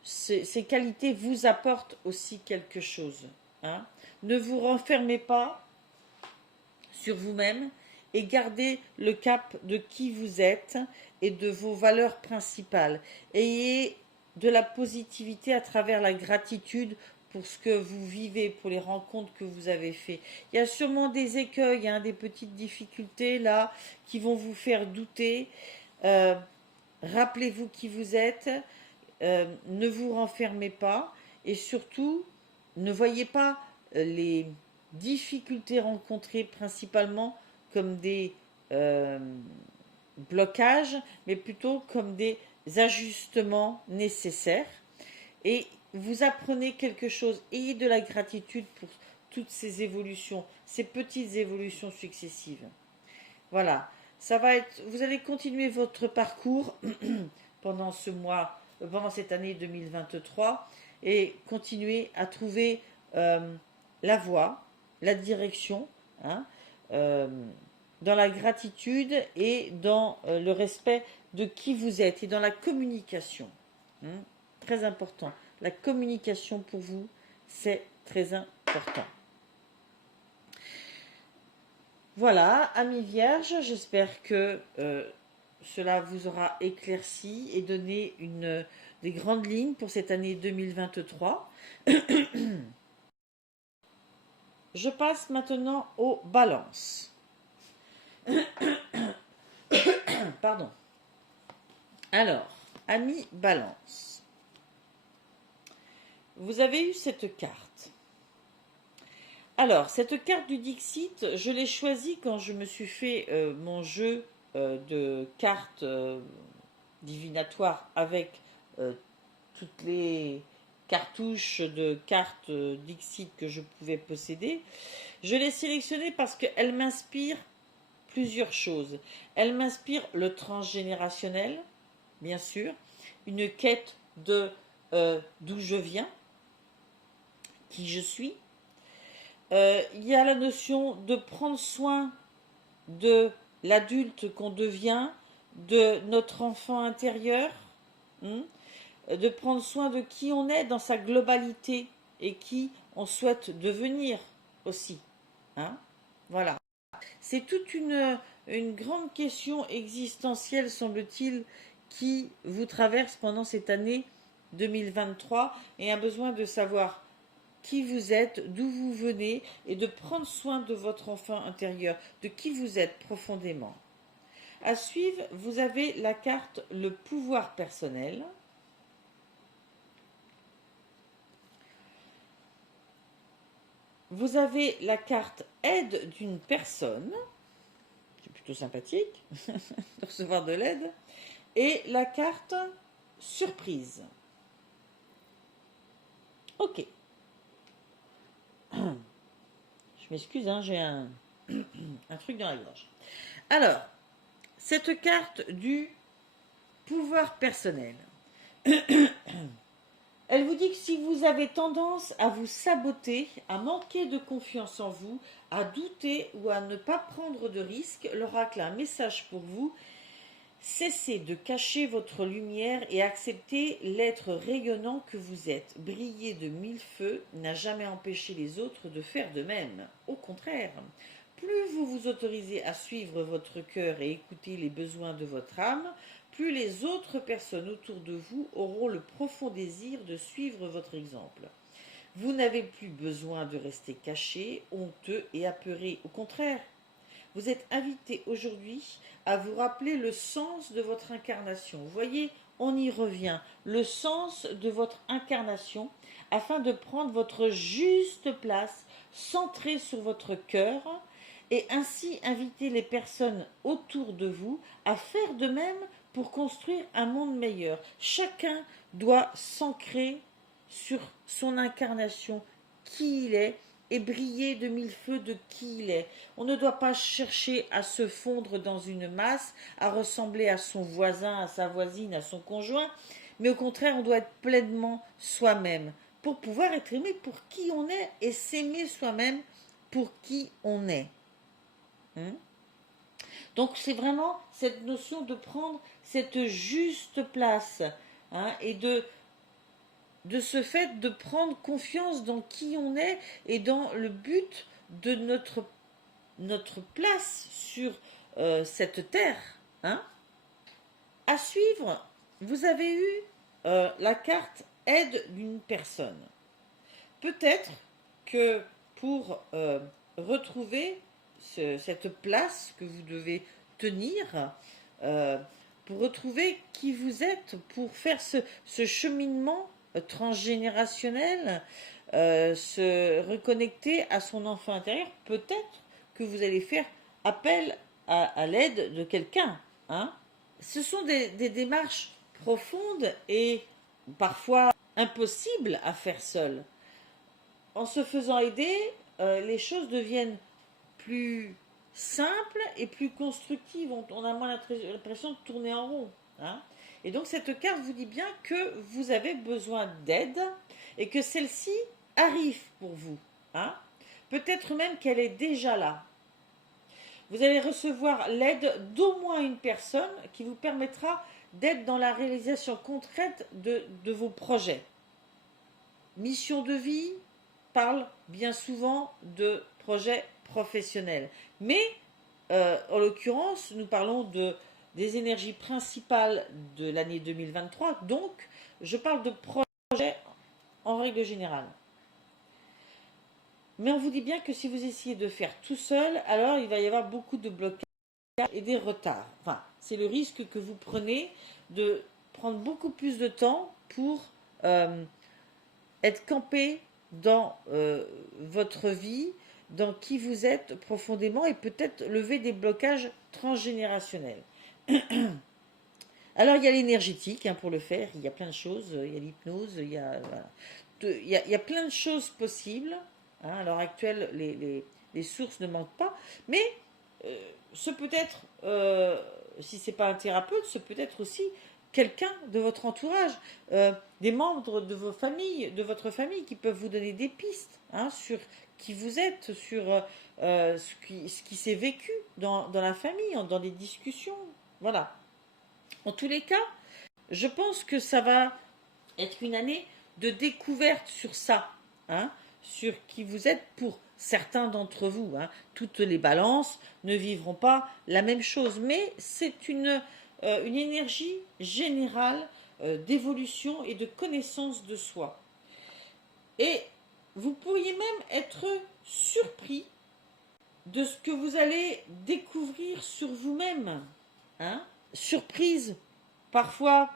ces qualités vous apportent aussi quelque chose. hein. Ne vous renfermez pas sur vous-même et gardez le cap de qui vous êtes et de vos valeurs principales. Ayez de la positivité à travers la gratitude pour ce que vous vivez, pour les rencontres que vous avez faites. Il y a sûrement des écueils, hein, des petites difficultés là qui vont vous faire douter. Euh, Rappelez-vous qui vous êtes, ne vous renfermez pas et surtout ne voyez pas les difficultés rencontrées principalement comme des euh, blocages, mais plutôt comme des ajustements nécessaires. Et vous apprenez quelque chose, ayez de la gratitude pour toutes ces évolutions, ces petites évolutions successives. Voilà, ça va être. Vous allez continuer votre parcours pendant ce mois, pendant cette année 2023, et continuer à trouver la voie, la direction, hein, euh, dans la gratitude et dans le respect de qui vous êtes et dans la communication. Hein, très important. La communication pour vous, c'est très important. Voilà, amis vierges, j'espère que cela vous aura éclairci et donné des grandes lignes pour cette année 2023. Je passe maintenant aux balances. Pardon. Alors, amis balance, vous avez eu cette carte. Alors, cette carte du Dixit, je l'ai choisie quand je me suis fait mon jeu de cartes divinatoires avec toutes les cartouches de cartes Dixit que je pouvais posséder. Je l'ai sélectionnée parce qu'elle m'inspire plusieurs choses. Elle m'inspire le transgénérationnel, bien sûr, une quête de d'où je viens, qui je suis. Il y a la notion de prendre soin de l'adulte qu'on devient, de notre enfant intérieur, hein, de prendre soin de qui on est dans sa globalité et qui on souhaite devenir aussi. Hein, voilà. C'est toute une grande question existentielle, semble-t-il, qui vous traverse pendant cette année 2023 et a besoin de savoir qui vous êtes, d'où vous venez et de prendre soin de votre enfant intérieur, de qui vous êtes profondément. À suivre, vous avez la carte le pouvoir personnel. Vous avez la carte aide d'une personne. C'est plutôt sympathique de recevoir de l'aide. Et la carte surprise. Ok. Je m'excuse, hein, j'ai un truc dans la gorge. Alors, cette carte du pouvoir personnel. Elle vous dit que si vous avez tendance à vous saboter, à manquer de confiance en vous, à douter ou à ne pas prendre de risques, l'oracle a un message pour vous. Cessez de cacher votre lumière et acceptez l'être rayonnant que vous êtes. Briller de mille feux n'a jamais empêché les autres de faire de même. Au contraire, plus vous vous autorisez à suivre votre cœur et écouter les besoins de votre âme, plus les autres personnes autour de vous auront le profond désir de suivre votre exemple. Vous n'avez plus besoin de rester caché, honteux et apeuré. Au contraire, vous êtes invité aujourd'hui à vous rappeler le sens de votre incarnation. Vous voyez, on y revient. Le sens de votre incarnation afin de prendre votre juste place, centrée sur votre cœur et ainsi inviter les personnes autour de vous à faire de même pour construire un monde meilleur. Chacun doit s'ancrer sur son incarnation, qui il est, et briller de mille feux de qui il est. On ne doit pas chercher à se fondre dans une masse, à ressembler à son voisin, à sa voisine, à son conjoint, mais au contraire, on doit être pleinement soi-même pour pouvoir être aimé pour qui on est et s'aimer soi-même pour qui on est. Hein? Donc c'est vraiment cette notion de prendre cette juste place, hein, et de de ce fait de prendre confiance dans qui on est et dans le but de notre place sur cette terre. Hein. À suivre, vous avez eu la carte aide d'une personne. Peut-être que pour retrouver cette place que vous devez tenir, euh, pour retrouver qui vous êtes, pour faire ce cheminement transgénérationnel, se reconnecter à son enfant intérieur, peut-être que vous allez faire appel à l'aide de quelqu'un. Hein. Ce sont des démarches profondes et parfois impossibles à faire seul. En se faisant aider, les choses deviennent plus simples et plus constructives. On a moins l'impression de tourner en rond. Hein. Et donc cette carte vous dit bien que vous avez besoin d'aide et que celle-ci arrive pour vous. Hein. Peut-être même qu'elle est déjà là. Vous allez recevoir l'aide d'au moins une personne qui vous permettra d'être dans la réalisation concrète de vos projets. Mission de vie parle bien souvent de projets professionnels. Mais, en l'occurrence, nous parlons des énergies principales de l'année 2023. Donc, je parle de projets en règle générale. Mais on vous dit bien que si vous essayez de faire tout seul, alors il va y avoir beaucoup de blocages et des retards. Enfin, c'est le risque que vous prenez de prendre beaucoup plus de temps pour être campé dans votre vie, dans qui vous êtes profondément et peut-être lever des blocages transgénérationnels. Alors il y a l'énergétique hein, pour le faire, il y a plein de choses, il y a l'hypnose, il y a, voilà. Il y a plein de choses possibles. Hein, à l'heure actuelle, les sources ne manquent pas, mais ce peut être, si ce n'est pas un thérapeute, ce peut être aussi quelqu'un de votre entourage, des membres de vos familles, de votre famille qui peuvent vous donner des pistes hein, sur qui vous êtes, sur ce qui s'est vécu dans la famille, dans des discussions. Voilà. En tous les cas, je pense que ça va être une année de découverte sur ça, hein, sur qui vous êtes pour certains d'entre vous. Hein. Toutes les balances ne vivront pas la même chose, mais c'est une énergie générale d'évolution et de connaissance de soi. Et vous pourriez même être surpris de ce que vous allez découvrir sur vous-même. Hein. Surprise, parfois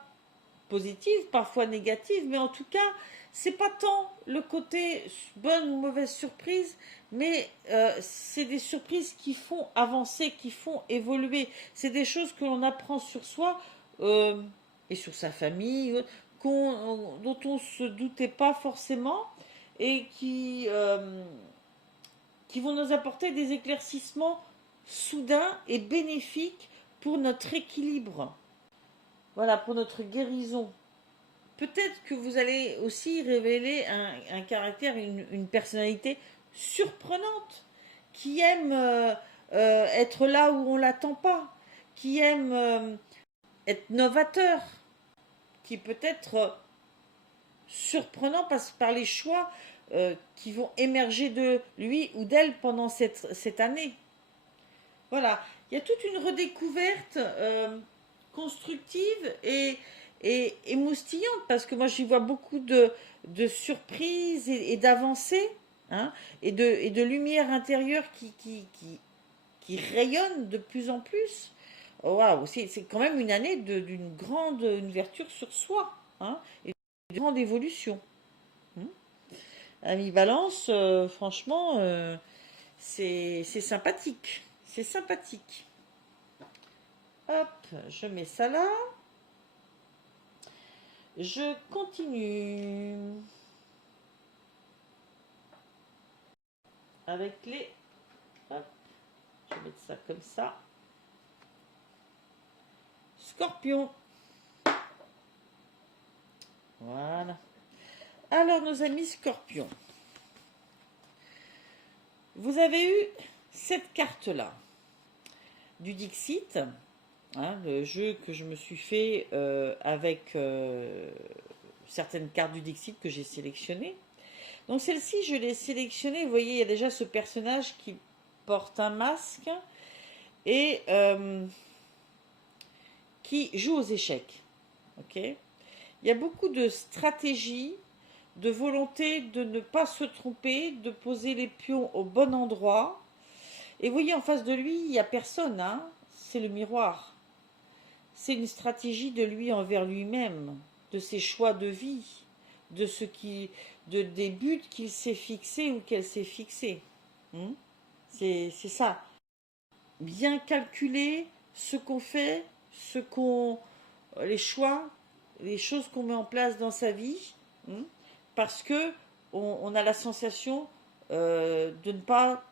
positive, parfois négative, mais en tout cas, c'est pas tant le côté bonne ou mauvaise surprise, mais c'est des surprises qui font avancer, qui font évoluer. C'est des choses que l'on apprend sur soi et sur sa famille, dont on ne se doutait pas forcément et qui vont nous apporter des éclaircissements soudains et bénéfiques pour notre équilibre. Voilà, pour notre guérison. Peut-être que vous allez aussi révéler un caractère, une personnalité surprenante, qui aime être là où on ne l'attend pas, qui aime être novateur, qui peut être surprenant par les choix qui vont émerger de lui ou d'elle pendant cette année. Voilà, il y a toute une redécouverte constructive et moustillante, parce que moi j'y vois beaucoup de surprises et d'avancées, hein, et de lumière intérieure qui rayonne de plus en plus. Waouh, c'est quand même une année d'une grande ouverture sur soi, hein, et d'une grande évolution. Ami Balance, franchement, c'est sympathique. C'est sympathique. Hop, je mets ça là. Je continue avec les... Hop, je vais mettre ça comme ça. Scorpion. Voilà. Alors, nos amis scorpions. Vous avez eu cette carte-là. Du Dixit. Hein, le jeu que je me suis fait avec certaines cartes du Dixit que j'ai sélectionnées. Donc celle-ci, je l'ai sélectionnée. Vous voyez, il y a déjà ce personnage qui porte un masque et qui joue aux échecs. Ok. Il y a beaucoup de stratégies, de volonté de ne pas se tromper, de poser les pions au bon endroit. Et vous voyez, en face de lui, il n'y a personne, hein. C'est le miroir. C'est une stratégie de lui envers lui-même, de ses choix de vie, des buts qu'il s'est fixés ou qu'elle s'est fixés. C'est ça. Bien calculer ce qu'on fait, les choix, les choses qu'on met en place dans sa vie, parce que on a la sensation de ne pas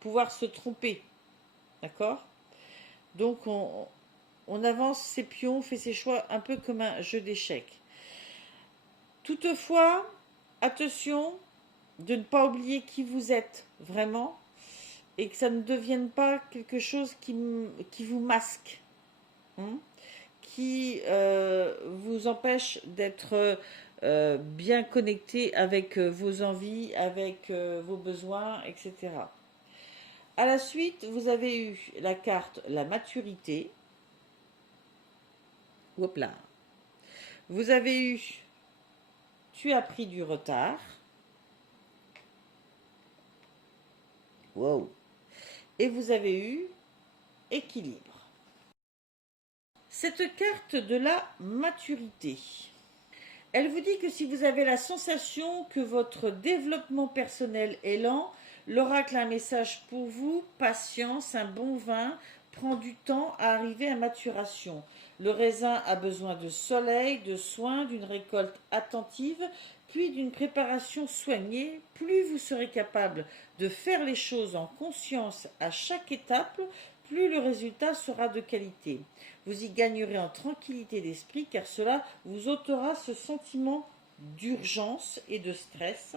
pouvoir se tromper. D'accord? Donc on avance ses pions, on fait ses choix un peu comme un jeu d'échecs. Toutefois, attention de ne pas oublier qui vous êtes vraiment et que ça ne devienne pas quelque chose qui vous masque, qui vous empêche d'être bien connecté avec vos envies, avec vos besoins, etc. À la suite, vous avez eu la carte la maturité. Hop là. Vous avez eu tu as pris du retard. Wow. Et vous avez eu équilibre. Cette carte de la maturité, elle vous dit que si vous avez la sensation que votre développement personnel est lent, l'oracle a un message pour vous, patience, un bon vin prend du temps à arriver à maturation. Le raisin a besoin de soleil, de soins, d'une récolte attentive, puis d'une préparation soignée. Plus vous serez capable de faire les choses en conscience à chaque étape, plus le résultat sera de qualité. Vous y gagnerez en tranquillité d'esprit car cela vous ôtera ce sentiment d'urgence et de stress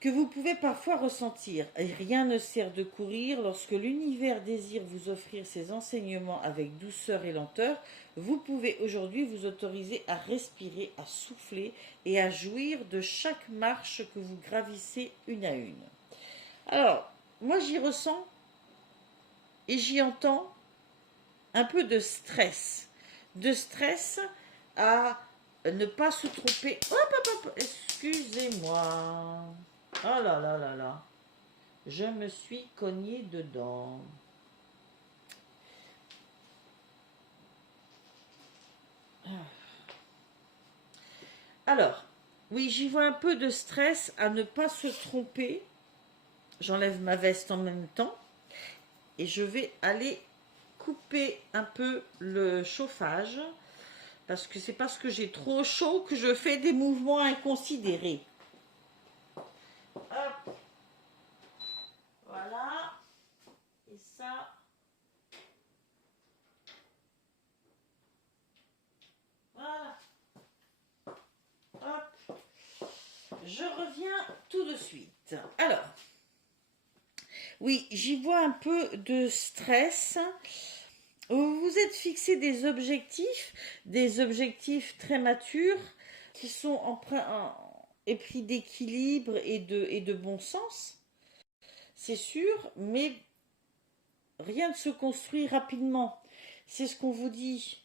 que vous pouvez parfois ressentir. Rien ne sert de courir lorsque l'univers désire vous offrir ses enseignements avec douceur et lenteur. Vous pouvez aujourd'hui vous autoriser à respirer, à souffler et à jouir de chaque marche que vous gravissez une à une. Alors, moi j'y ressens et j'y entends un peu de stress. De stress à ne pas se tromper. Hop, hop, hop, excusez-moi. Oh là là là là. Je me suis cognée dedans. Alors, oui, j'y vois un peu de stress à ne pas se tromper. J'enlève ma veste en même temps. Et je vais aller couper un peu le chauffage. Parce que c'est parce que j'ai trop chaud que je fais des mouvements inconsidérés. Hop. Voilà. Et ça. Voilà. Hop. Je reviens tout de suite. Alors. Oui, j'y vois un peu de stress. Vous vous êtes fixé des objectifs très matures qui sont épris d'équilibre et de bon sens, c'est sûr, mais rien ne se construit rapidement. C'est ce qu'on vous dit.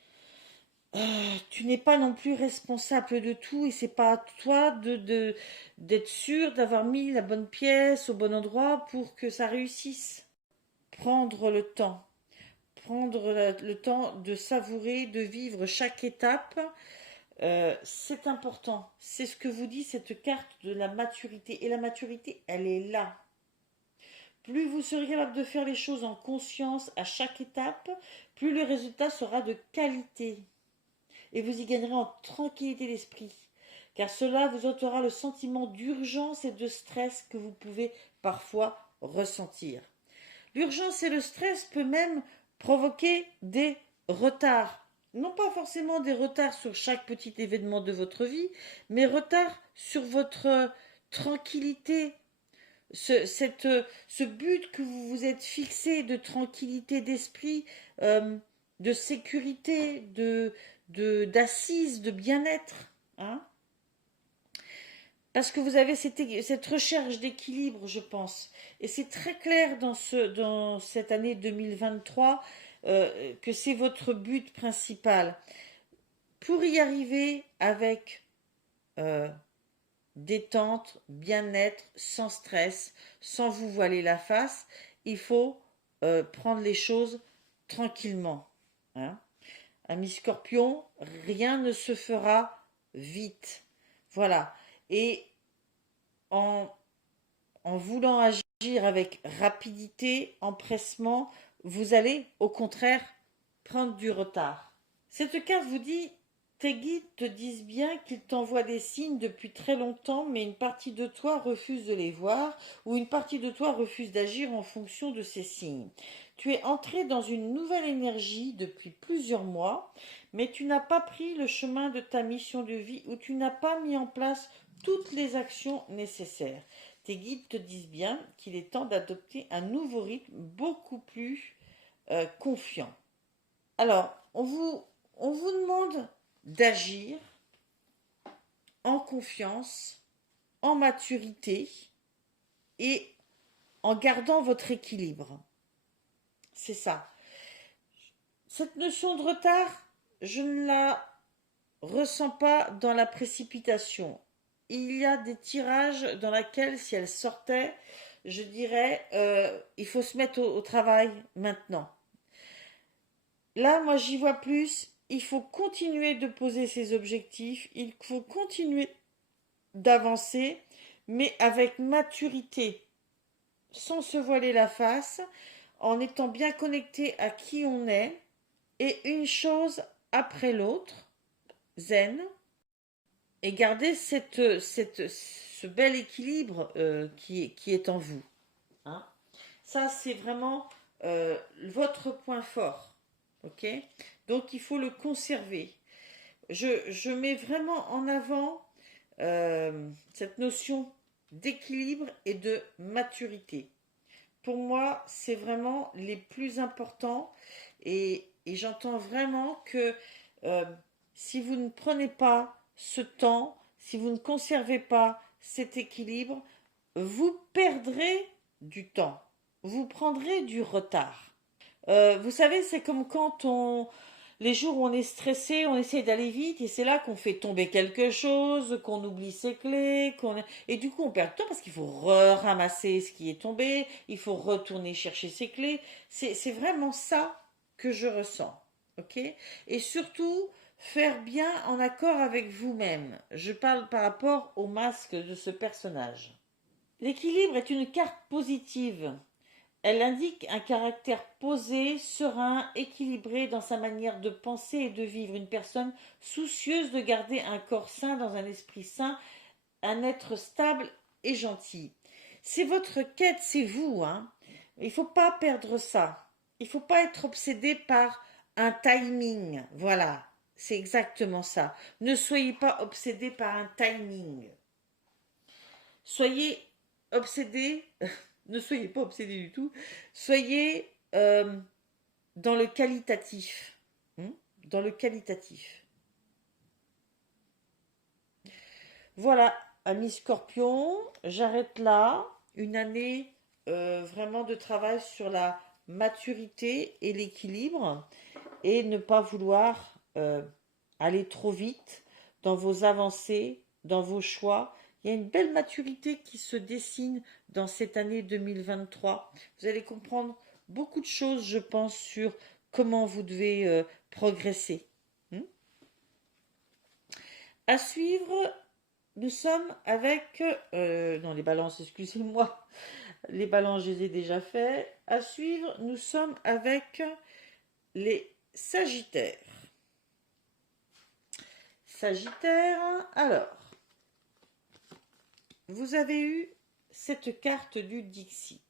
Tu n'es pas non plus responsable de tout et c'est pas à toi d'être sûr d'avoir mis la bonne pièce au bon endroit pour que ça réussisse. Prendre le temps. Prendre le temps de savourer, de vivre chaque étape, c'est important. C'est ce que vous dit cette carte de la maturité. Et la maturité, elle est là. Plus vous serez capable de faire les choses en conscience à chaque étape, plus le résultat sera de qualité. Et vous y gagnerez en tranquillité d'esprit. Car cela vous ôtera le sentiment d'urgence et de stress que vous pouvez parfois ressentir. L'urgence et le stress peut même provoquer des retards. Non pas forcément des retards sur chaque petit événement de votre vie, mais retards sur votre tranquillité. Ce but que vous vous êtes fixé de tranquillité d'esprit, de sécurité, d'assises, de bien-être, hein, parce que vous avez cette recherche d'équilibre, je pense. Et c'est très clair dans cette année 2023 que c'est votre but principal. Pour y arriver avec euh, détente, bien-être, sans stress, sans vous voiler la face, il faut prendre les choses tranquillement, hein. Ami Scorpion, rien ne se fera vite. Voilà. Et en, en voulant agir avec rapidité, empressement, vous allez au contraire prendre du retard. Cette carte vous dit, tes guides te disent bien qu'ils t'envoient des signes depuis très longtemps, mais une partie de toi refuse de les voir, ou une partie de toi refuse d'agir en fonction de ces signes. Tu es entré dans une nouvelle énergie depuis plusieurs mois, mais tu n'as pas pris le chemin de ta mission de vie, ou tu n'as pas mis en place toutes les actions nécessaires. Tes guides te disent bien qu'il est temps d'adopter un nouveau rythme beaucoup plus confiant. Alors, on vous demande d'agir en confiance, en maturité et en gardant votre équilibre. C'est ça. Cette notion de retard, je ne la ressens pas dans la précipitation. Il y a des tirages dans lesquels, si elle sortait, je dirais, il faut se mettre au travail maintenant. Là, moi, j'y vois plus. Il faut continuer de poser ses objectifs. Il faut continuer d'avancer, mais avec maturité, sans se voiler la face, en étant bien connecté à qui on est, et une chose après l'autre, zen, et garder ce bel équilibre qui est en vous, hein. Ça, c'est vraiment votre point fort. Ok? Donc, il faut le conserver. Je mets vraiment en avant cette notion d'équilibre et de maturité. Pour moi, c'est vraiment les plus importants et j'entends vraiment que si vous ne prenez pas ce temps, si vous ne conservez pas cet équilibre, vous perdrez du temps, vous prendrez du retard. Vous savez, c'est comme quand les jours où on est stressé, on essaie d'aller vite et c'est là qu'on fait tomber quelque chose, qu'on oublie ses clés, et du coup on perd du temps parce qu'il faut ramasser ce qui est tombé, il faut retourner chercher ses clés. C'est vraiment ça que je ressens, ok? Et surtout, faire bien en accord avec vous-même. Je parle par rapport au masque de ce personnage. L'équilibre est une carte positive. Elle indique un caractère posé, serein, équilibré dans sa manière de penser et de vivre. Une personne soucieuse de garder un corps sain dans un esprit sain, un être stable et gentil. C'est votre quête, c'est vous, hein. Il ne faut pas perdre ça. Il ne faut pas être obsédé par un timing. Voilà, c'est exactement ça. Ne soyez pas obsédé par un timing. Soyez obsédé, ne soyez pas obsédé du tout, soyez dans le qualitatif. Dans le qualitatif. Voilà, amis Scorpion, j'arrête là. Une année vraiment de travail sur la maturité et l'équilibre et ne pas vouloir aller trop vite dans vos avancées, dans vos choix. Il y a une belle maturité qui se dessine dans cette année 2023. Vous allez comprendre beaucoup de choses, je pense, sur comment vous devez progresser. À suivre, nous sommes avec... non, les balances, excusez-moi. Les balances, je les ai déjà fait. À suivre, nous sommes avec les Sagittaires. Sagittaire, alors, vous avez eu cette carte du Dixit.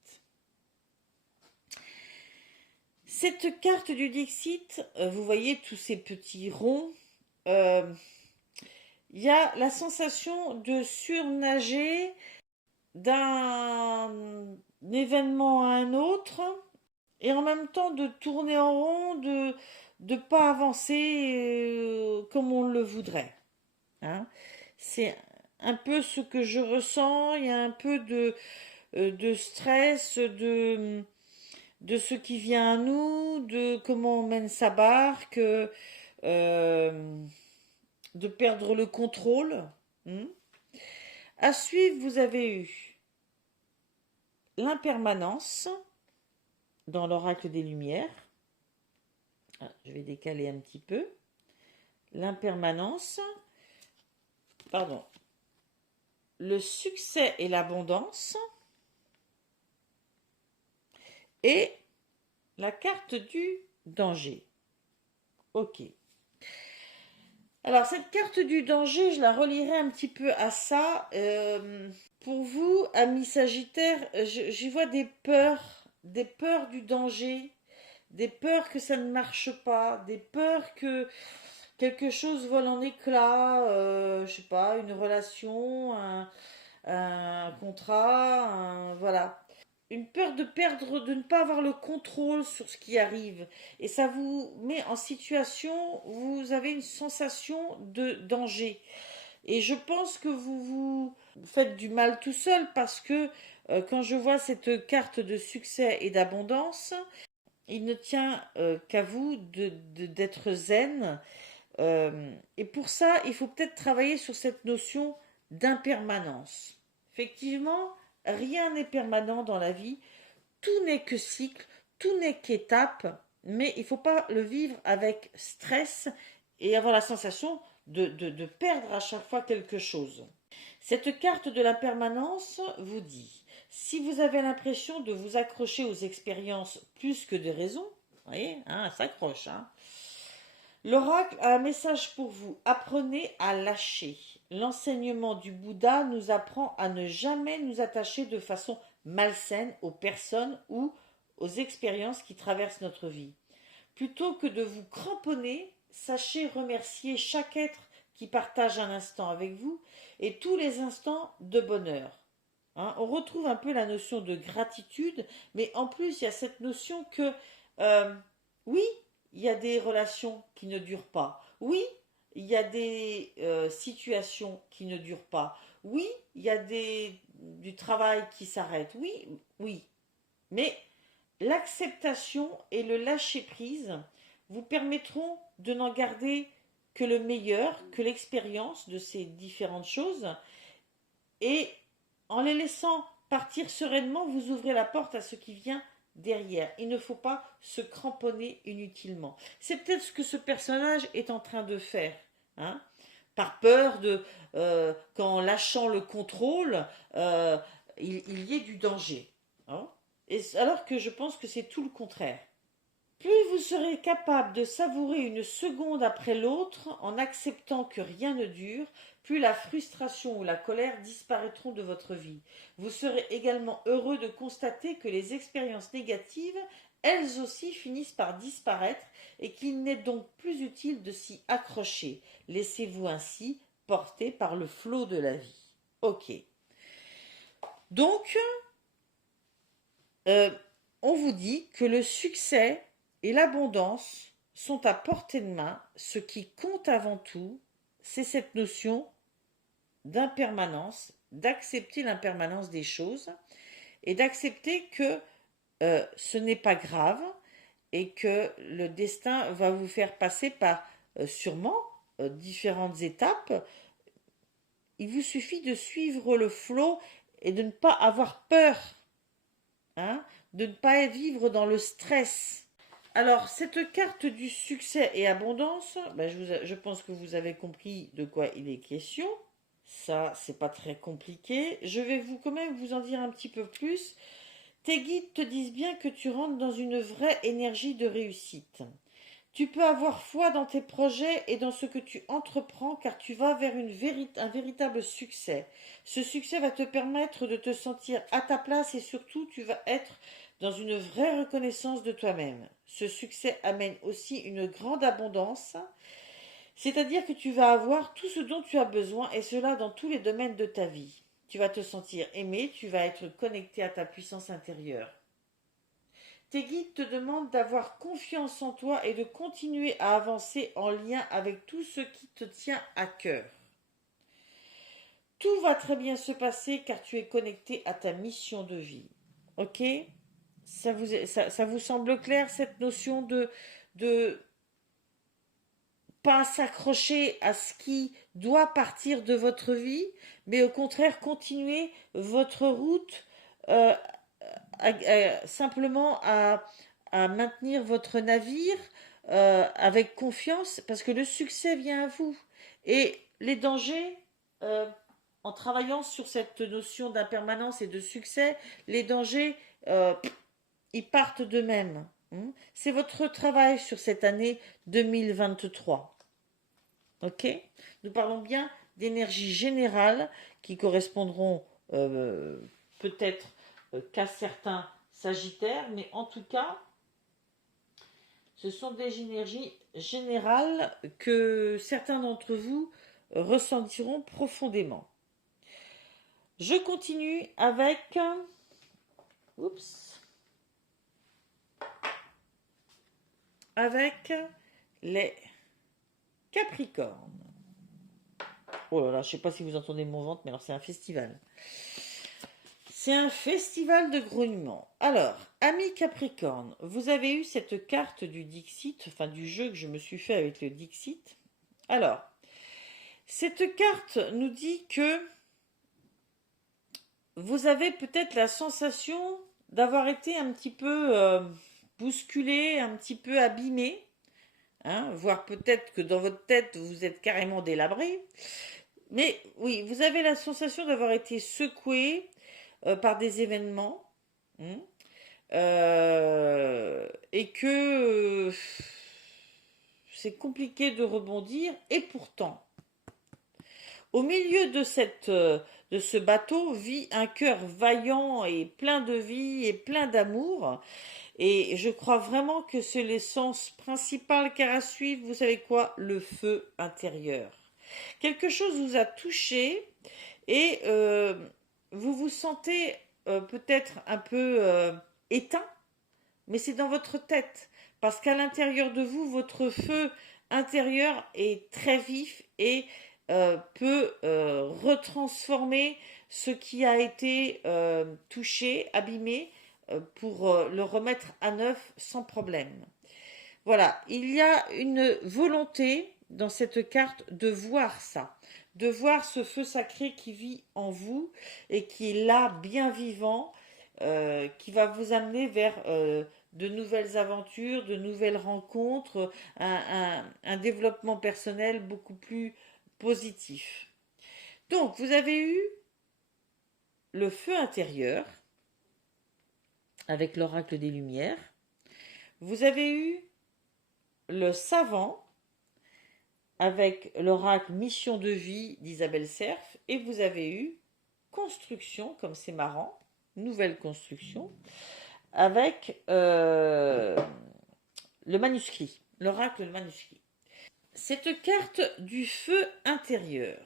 Cette carte du Dixit, vous voyez tous ces petits ronds, il y a la sensation de surnager d'un événement à un autre et en même temps de tourner en rond, de ne pas avancer comme on le voudrait. Hein. C'est un peu ce que je ressens, il y a un peu de stress, de ce qui vient à nous, de comment on mène sa barque, de perdre le contrôle. À suivre, vous avez eu l'impermanence dans l'oracle des Lumières. Je vais décaler un petit peu. L'impermanence, pardon, le succès et l'abondance, et la carte du danger. Ok. Alors, cette carte du danger, je la relierai un petit peu à ça. Pour vous, amis Sagittaire, j'y vois des peurs du danger, des peurs que ça ne marche pas, des peurs que quelque chose vole en éclats, je sais pas, une relation, un contrat, voilà. Une peur de perdre, de ne pas avoir le contrôle sur ce qui arrive. Et ça vous met en situation, vous avez une sensation de danger. Et je pense que vous faites du mal tout seul parce que quand je vois cette carte de succès et d'abondance, il ne tient qu'à vous d'être zen. Et pour ça, il faut peut-être travailler sur cette notion d'impermanence. Effectivement, rien n'est permanent dans la vie. Tout n'est que cycle, tout n'est qu'étape, mais il ne faut pas le vivre avec stress et avoir la sensation de perdre à chaque fois quelque chose. Cette carte de la permanence vous dit, si vous avez l'impression de vous accrocher aux expériences plus que de raison, vous voyez, hein, ça s'accroche, hein. L'oracle a un message pour vous, apprenez à lâcher. L'enseignement du Bouddha nous apprend à ne jamais nous attacher de façon malsaine aux personnes ou aux expériences qui traversent notre vie. Plutôt que de vous cramponner, sachez remercier chaque être qui partage un instant avec vous et tous les instants de bonheur. Hein, on retrouve un peu la notion de gratitude, mais en plus il y a cette notion que oui, il y a des relations qui ne durent pas. Oui, il y a des situations qui ne durent pas. Oui, il y a du travail qui s'arrête. Oui, oui. Mais l'acceptation et le lâcher-prise vous permettront de n'en garder que le meilleur, que l'expérience de ces différentes choses. Et en les laissant partir sereinement, vous ouvrez la porte à ce qui vient derrière. Il ne faut pas se cramponner inutilement. C'est peut-être ce que ce personnage est en train de faire. Hein, par peur qu'en lâchant le contrôle, il y ait du danger. Hein. Et alors que je pense que c'est tout le contraire. Plus vous serez capable de savourer une seconde après l'autre en acceptant que rien ne dure, plus la frustration ou la colère disparaîtront de votre vie. Vous serez également heureux de constater que les expériences négatives, elles aussi, finissent par disparaître et qu'il n'est donc plus utile de s'y accrocher. Laissez-vous ainsi porter par le flot de la vie. Ok. Donc, on vous dit que le succès et l'abondance sont à portée de main. Ce qui compte avant tout, c'est cette notion d'impermanence, d'accepter l'impermanence des choses et d'accepter que ce n'est pas grave et que le destin va vous faire passer par sûrement différentes étapes. Il vous suffit de suivre le flot et de ne pas avoir peur, hein, de ne pas vivre dans le stress. Alors, cette carte du succès et abondance, ben je pense que vous avez compris de quoi il est question. Ça, c'est pas très compliqué. Je vais quand même vous en dire un petit peu plus. Tes guides te disent bien que tu rentres dans une vraie énergie de réussite. Tu peux avoir foi dans tes projets et dans ce que tu entreprends car tu vas vers un véritable succès. Ce succès va te permettre de te sentir à ta place et surtout tu vas être dans une vraie reconnaissance de toi-même. Ce succès amène aussi une grande abondance, c'est-à-dire que tu vas avoir tout ce dont tu as besoin et cela dans tous les domaines de ta vie. Tu vas te sentir aimé, tu vas être connecté à ta puissance intérieure. Tes guides te demandent d'avoir confiance en toi et de continuer à avancer en lien avec tout ce qui te tient à cœur. Tout va très bien se passer car tu es connecté à ta mission de vie. Ok? Ça vous semble clair cette notion de pas s'accrocher à ce qui doit partir de votre vie, mais au contraire continuer votre route euh, simplement à maintenir votre navire avec confiance parce que le succès vient à vous. Et les dangers, en travaillant sur cette notion d'impermanence et de succès, les dangers, ils partent d'eux-mêmes. C'est votre travail sur cette année 2023. Ok? Nous parlons bien d'énergie générale qui correspondront peut-être qu'à certains sagittaires, mais en tout cas, ce sont des énergies générales que certains d'entre vous ressentiront profondément. Je continue avec... Oups. Avec les Capricornes. Oh là là, je ne sais pas si vous entendez mon ventre, mais alors c'est un festival. C'est un festival de grognements. Alors, amis Capricorne, vous avez eu cette carte du Dixit, enfin du jeu que je me suis fait avec le Dixit. Alors, cette carte nous dit que vous avez peut-être la sensation d'avoir été un petit peu bousculé, un petit peu abîmé, voire peut-être que dans votre tête, vous êtes carrément délabré. Mais oui, vous avez la sensation d'avoir été secoué par des événements et que c'est compliqué de rebondir. Et pourtant, au milieu de ce bateau vit un cœur vaillant et plein de vie et plein d'amour. Et je crois vraiment que c'est l'essence principale car à suivre, vous savez quoi? Le feu intérieur. Quelque chose vous a touché et vous vous sentez peut-être un peu éteint, mais c'est dans votre tête. Parce qu'à l'intérieur de vous, votre feu intérieur est très vif et peut retransformer ce qui a été touché, abîmé, pour le remettre à neuf sans problème. Voilà, il y a une volonté dans cette carte de voir ça, de voir ce feu sacré qui vit en vous et qui est là, bien vivant, qui va vous amener vers de nouvelles aventures, de nouvelles rencontres, un développement personnel beaucoup plus positif. Donc, vous avez eu le feu intérieur avec l'oracle des Lumières. Vous avez eu le savant avec l'oracle Mission de vie d'Isabelle Serf. Et vous avez eu construction, comme c'est marrant, nouvelle construction, avec le manuscrit, l'oracle le manuscrit. Cette carte du feu intérieur,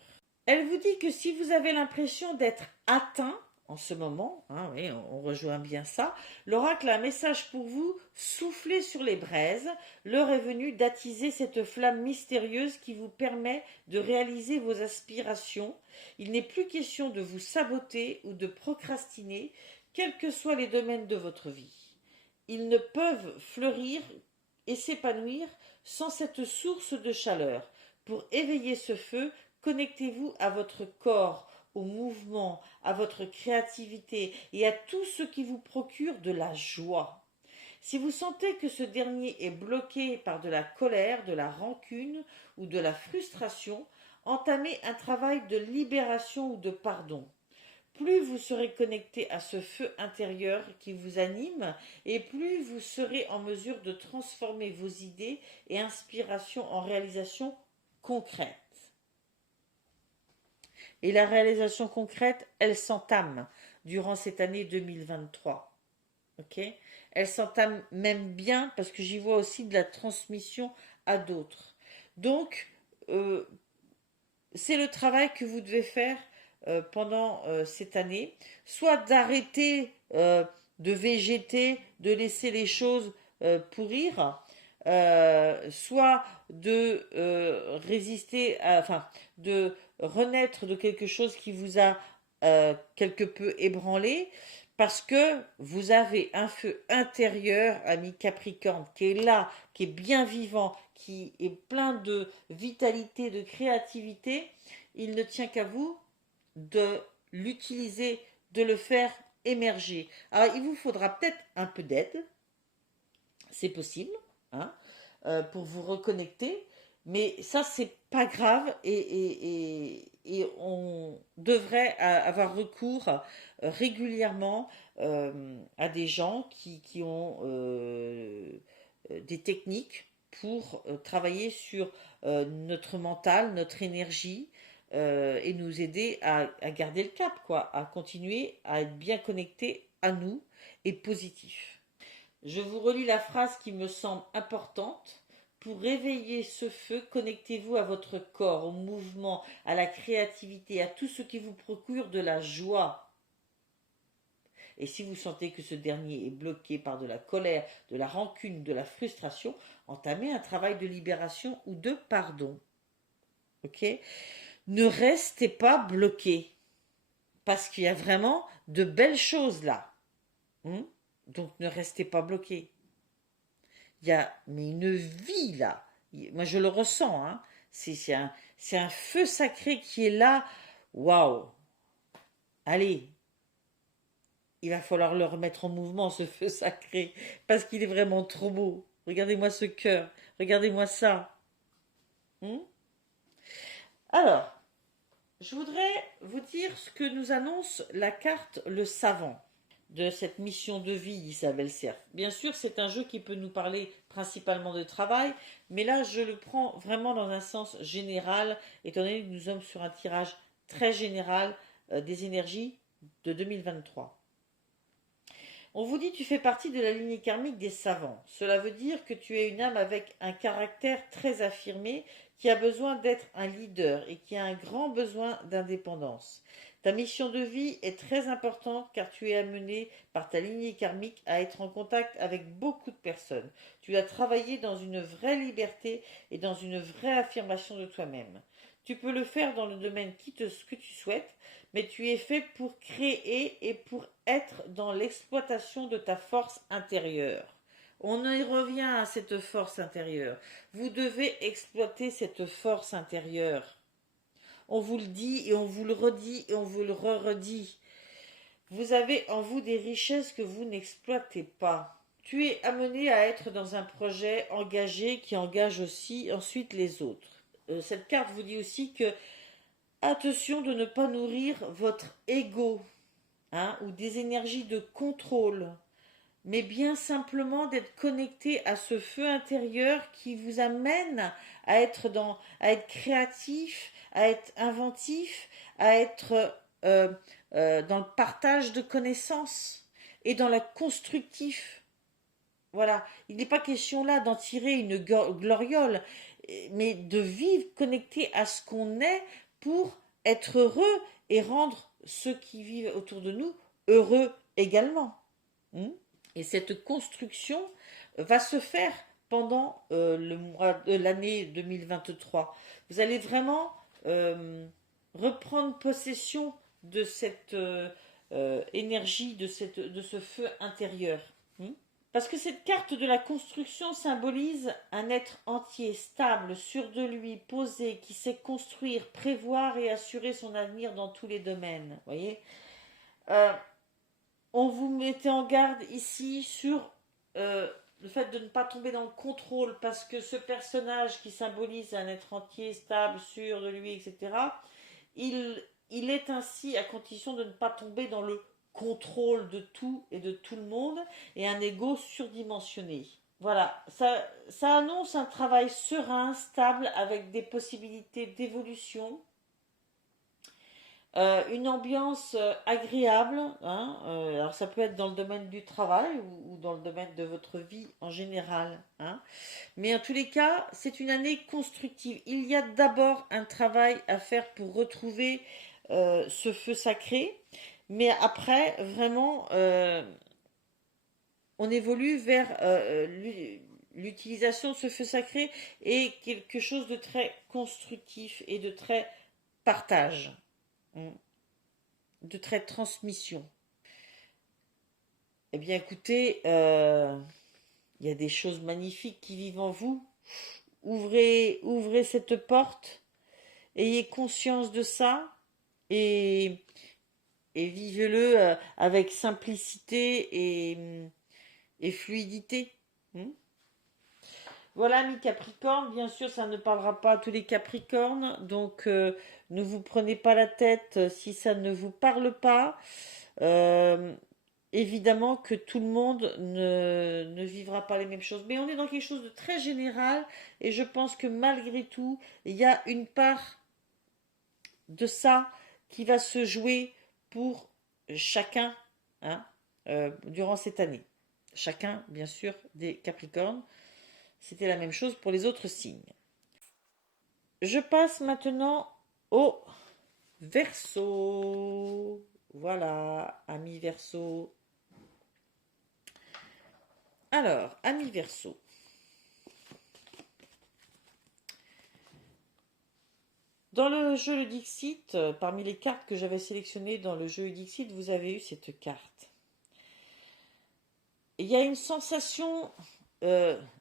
elle vous dit que si vous avez l'impression d'être atteint en ce moment, oui, on rejoint bien ça, l'oracle a un message pour vous: soufflez sur les braises, l'heure est venue d'attiser cette flamme mystérieuse qui vous permet de réaliser vos aspirations. Il n'est plus question de vous saboter ou de procrastiner, quels que soient les domaines de votre vie. Ils ne peuvent fleurir et s'épanouir sans cette source de chaleur. Pour éveiller ce feu, connectez-vous à votre corps, au mouvement, à votre créativité et à tout ce qui vous procure de la joie. Si vous sentez que ce dernier est bloqué par de la colère, de la rancune ou de la frustration, entamez un travail de libération ou de pardon. Plus vous serez connecté à ce feu intérieur qui vous anime, et plus vous serez en mesure de transformer vos idées et inspirations en réalisations concrètes. Et la réalisation concrète, elle s'entame durant cette année 2023. Okay, elle s'entame même bien parce que j'y vois aussi de la transmission à d'autres. Donc, c'est le travail que vous devez faire pendant cette année, soit d'arrêter de végéter de laisser les choses pourrir, soit de résister, enfin, de renaître de quelque chose qui vous a quelque peu ébranlé, parce que vous avez un feu intérieur, ami Capricorne, qui est là, qui est bien vivant, qui est plein de vitalité, de créativité. Il ne tient qu'à vous de l'utiliser, de le faire émerger. Alors, il vous faudra peut-être un peu d'aide, c'est possible, hein, pour vous reconnecter, mais ça, c'est pas grave et on devrait avoir recours régulièrement à des gens qui ont des techniques pour travailler sur notre mental, notre énergie, et nous aider à garder le cap, quoi, à continuer à être bien connecté à nous et positif. Je vous relis la phrase qui me semble importante. Pour réveiller ce feu, connectez-vous à votre corps, au mouvement, à la créativité, à tout ce qui vous procure de la joie. Et si vous sentez que ce dernier est bloqué par de la colère, de la rancune, de la frustration, entamez un travail de libération ou de pardon. Ok? Ne restez pas bloqué, parce qu'il y a vraiment de belles choses là. Donc ne restez pas bloqué. Il y a mais une vie là. Moi je le ressens. Hein. C'est un feu sacré qui est là. Waouh. Allez, il va falloir le remettre en mouvement ce feu sacré parce qu'il est vraiment trop beau. Regardez-moi ce cœur. Regardez-moi ça. Hmm. Alors, je voudrais vous dire ce que nous annonce la carte Le Savant de cette mission de vie d'Isabelle Serre. Bien sûr, c'est un jeu qui peut nous parler principalement de travail, mais là, je le prends vraiment dans un sens général, étant donné que nous sommes sur un tirage très général des énergies de 2023. On vous dit tu fais partie de la lignée karmique des savants. Cela veut dire que tu es une âme avec un caractère très affirmé qui a besoin d'être un leader et qui a un grand besoin d'indépendance. Ta mission de vie est très importante car tu es amené par ta lignée karmique à être en contact avec beaucoup de personnes. Tu as travaillé dans une vraie liberté et dans une vraie affirmation de toi-même. Tu peux le faire dans le domaine que tu souhaites, mais tu es fait pour créer et pour être dans l'exploitation de ta force intérieure. On y revient à cette force intérieure. Vous devez exploiter cette force intérieure. On vous le dit et on vous le redit et on vous le redit. Vous avez en vous des richesses que vous n'exploitez pas. Tu es amené à être dans un projet engagé qui engage aussi ensuite les autres. Cette carte vous dit aussi que attention de ne pas nourrir votre ego, hein, ou des énergies de contrôle, mais bien simplement d'être connecté à ce feu intérieur qui vous amène à être créatif, à être inventif, à être dans le partage de connaissances et dans la constructif. Voilà, il n'est pas question là d'en tirer une gloriole, mais de vivre connecté à ce qu'on est pour être heureux et rendre ceux qui vivent autour de nous heureux également. Et cette construction va se faire pendant le mois de l'année 2023. Vous allez vraiment reprendre possession de cette énergie, de ce feu intérieur. Parce que cette carte de la construction symbolise un être entier, stable, sûr de lui, posé, qui sait construire, prévoir et assurer son avenir dans tous les domaines. Voyez, on vous mettait en garde ici sur le fait de ne pas tomber dans le contrôle, parce que ce personnage qui symbolise un être entier, stable, sûr de lui, etc., il est ainsi à condition de ne pas tomber dans le contrôle de tout et de tout le monde et un ego surdimensionné. Voilà, ça annonce un travail serein, stable, avec des possibilités d'évolution, une ambiance agréable, hein, alors ça peut être dans le domaine du travail ou dans le domaine de votre vie en général, hein, mais en tous les cas, c'est une année constructive. Il y a d'abord un travail à faire pour retrouver ce feu sacré, mais après, vraiment, on évolue vers l'utilisation de ce feu sacré et quelque chose de très constructif et de très partage, hein, de très transmission. Eh bien, écoutez, il y a des choses magnifiques qui vivent en vous. Ouvrez cette porte, ayez conscience de ça et, et vivez-le avec simplicité et fluidité. Hmm. Voilà, mes Capricornes, bien sûr, ça ne parlera pas à tous les Capricornes, donc ne vous prenez pas la tête si ça ne vous parle pas. Euh, Évidemment que tout le monde ne vivra pas les mêmes choses, mais on est dans quelque chose de très général et je pense que malgré tout, il y a une part de ça qui va se jouer pour chacun, hein, durant cette année. Chacun, bien sûr, des Capricornes. C'était la même chose pour les autres signes. Je passe maintenant au Verseau. Voilà, amis Verseau. Alors, amis Verseau. Dans le jeu le Dixit, parmi les cartes que j'avais sélectionnées dans le jeu Dixit, vous avez eu cette carte. Il y a une sensation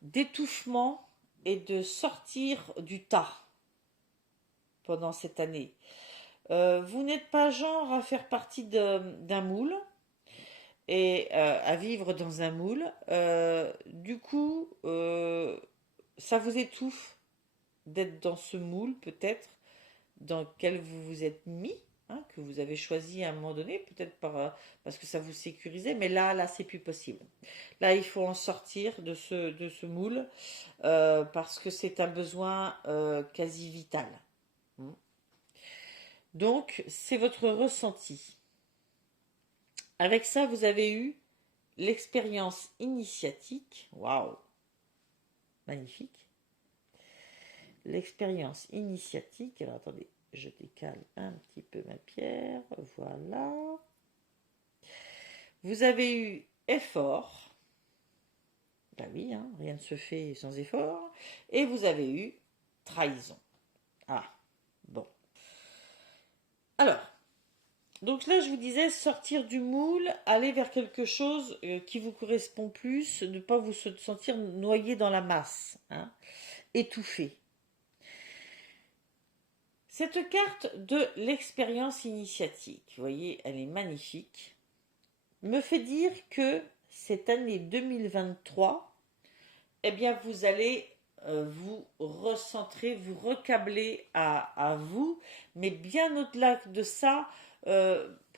d'étouffement et de sortir du tas pendant cette année. Vous n'êtes pas genre à faire partie d'un moule et à vivre dans un moule. Du coup, ça vous étouffe d'être dans ce moule peut-être dans lequel vous vous êtes mis, hein, que vous avez choisi à un moment donné, peut-être parce que ça vous sécurisait, mais là, c'est plus possible. Là, il faut en sortir de ce moule parce que c'est un besoin quasi vital. Donc, c'est votre ressenti. Avec ça, vous avez eu l'expérience initiatique. Waouh, magnifique. L'expérience initiatique. Alors, attendez, je décale un petit peu ma pierre. Voilà. Vous avez eu effort. Ben oui, hein, rien ne se fait sans effort. Et vous avez eu trahison. Ah, bon. Alors, donc là, je vous disais, sortir du moule, aller vers quelque chose qui vous correspond plus, ne pas vous sentir noyé dans la masse, hein, étouffé. Cette carte de l'expérience initiatique, vous voyez, elle est magnifique, me fait dire que cette année 2023, eh bien, vous allez vous recentrer, vous recabler à vous, mais bien au-delà de ça,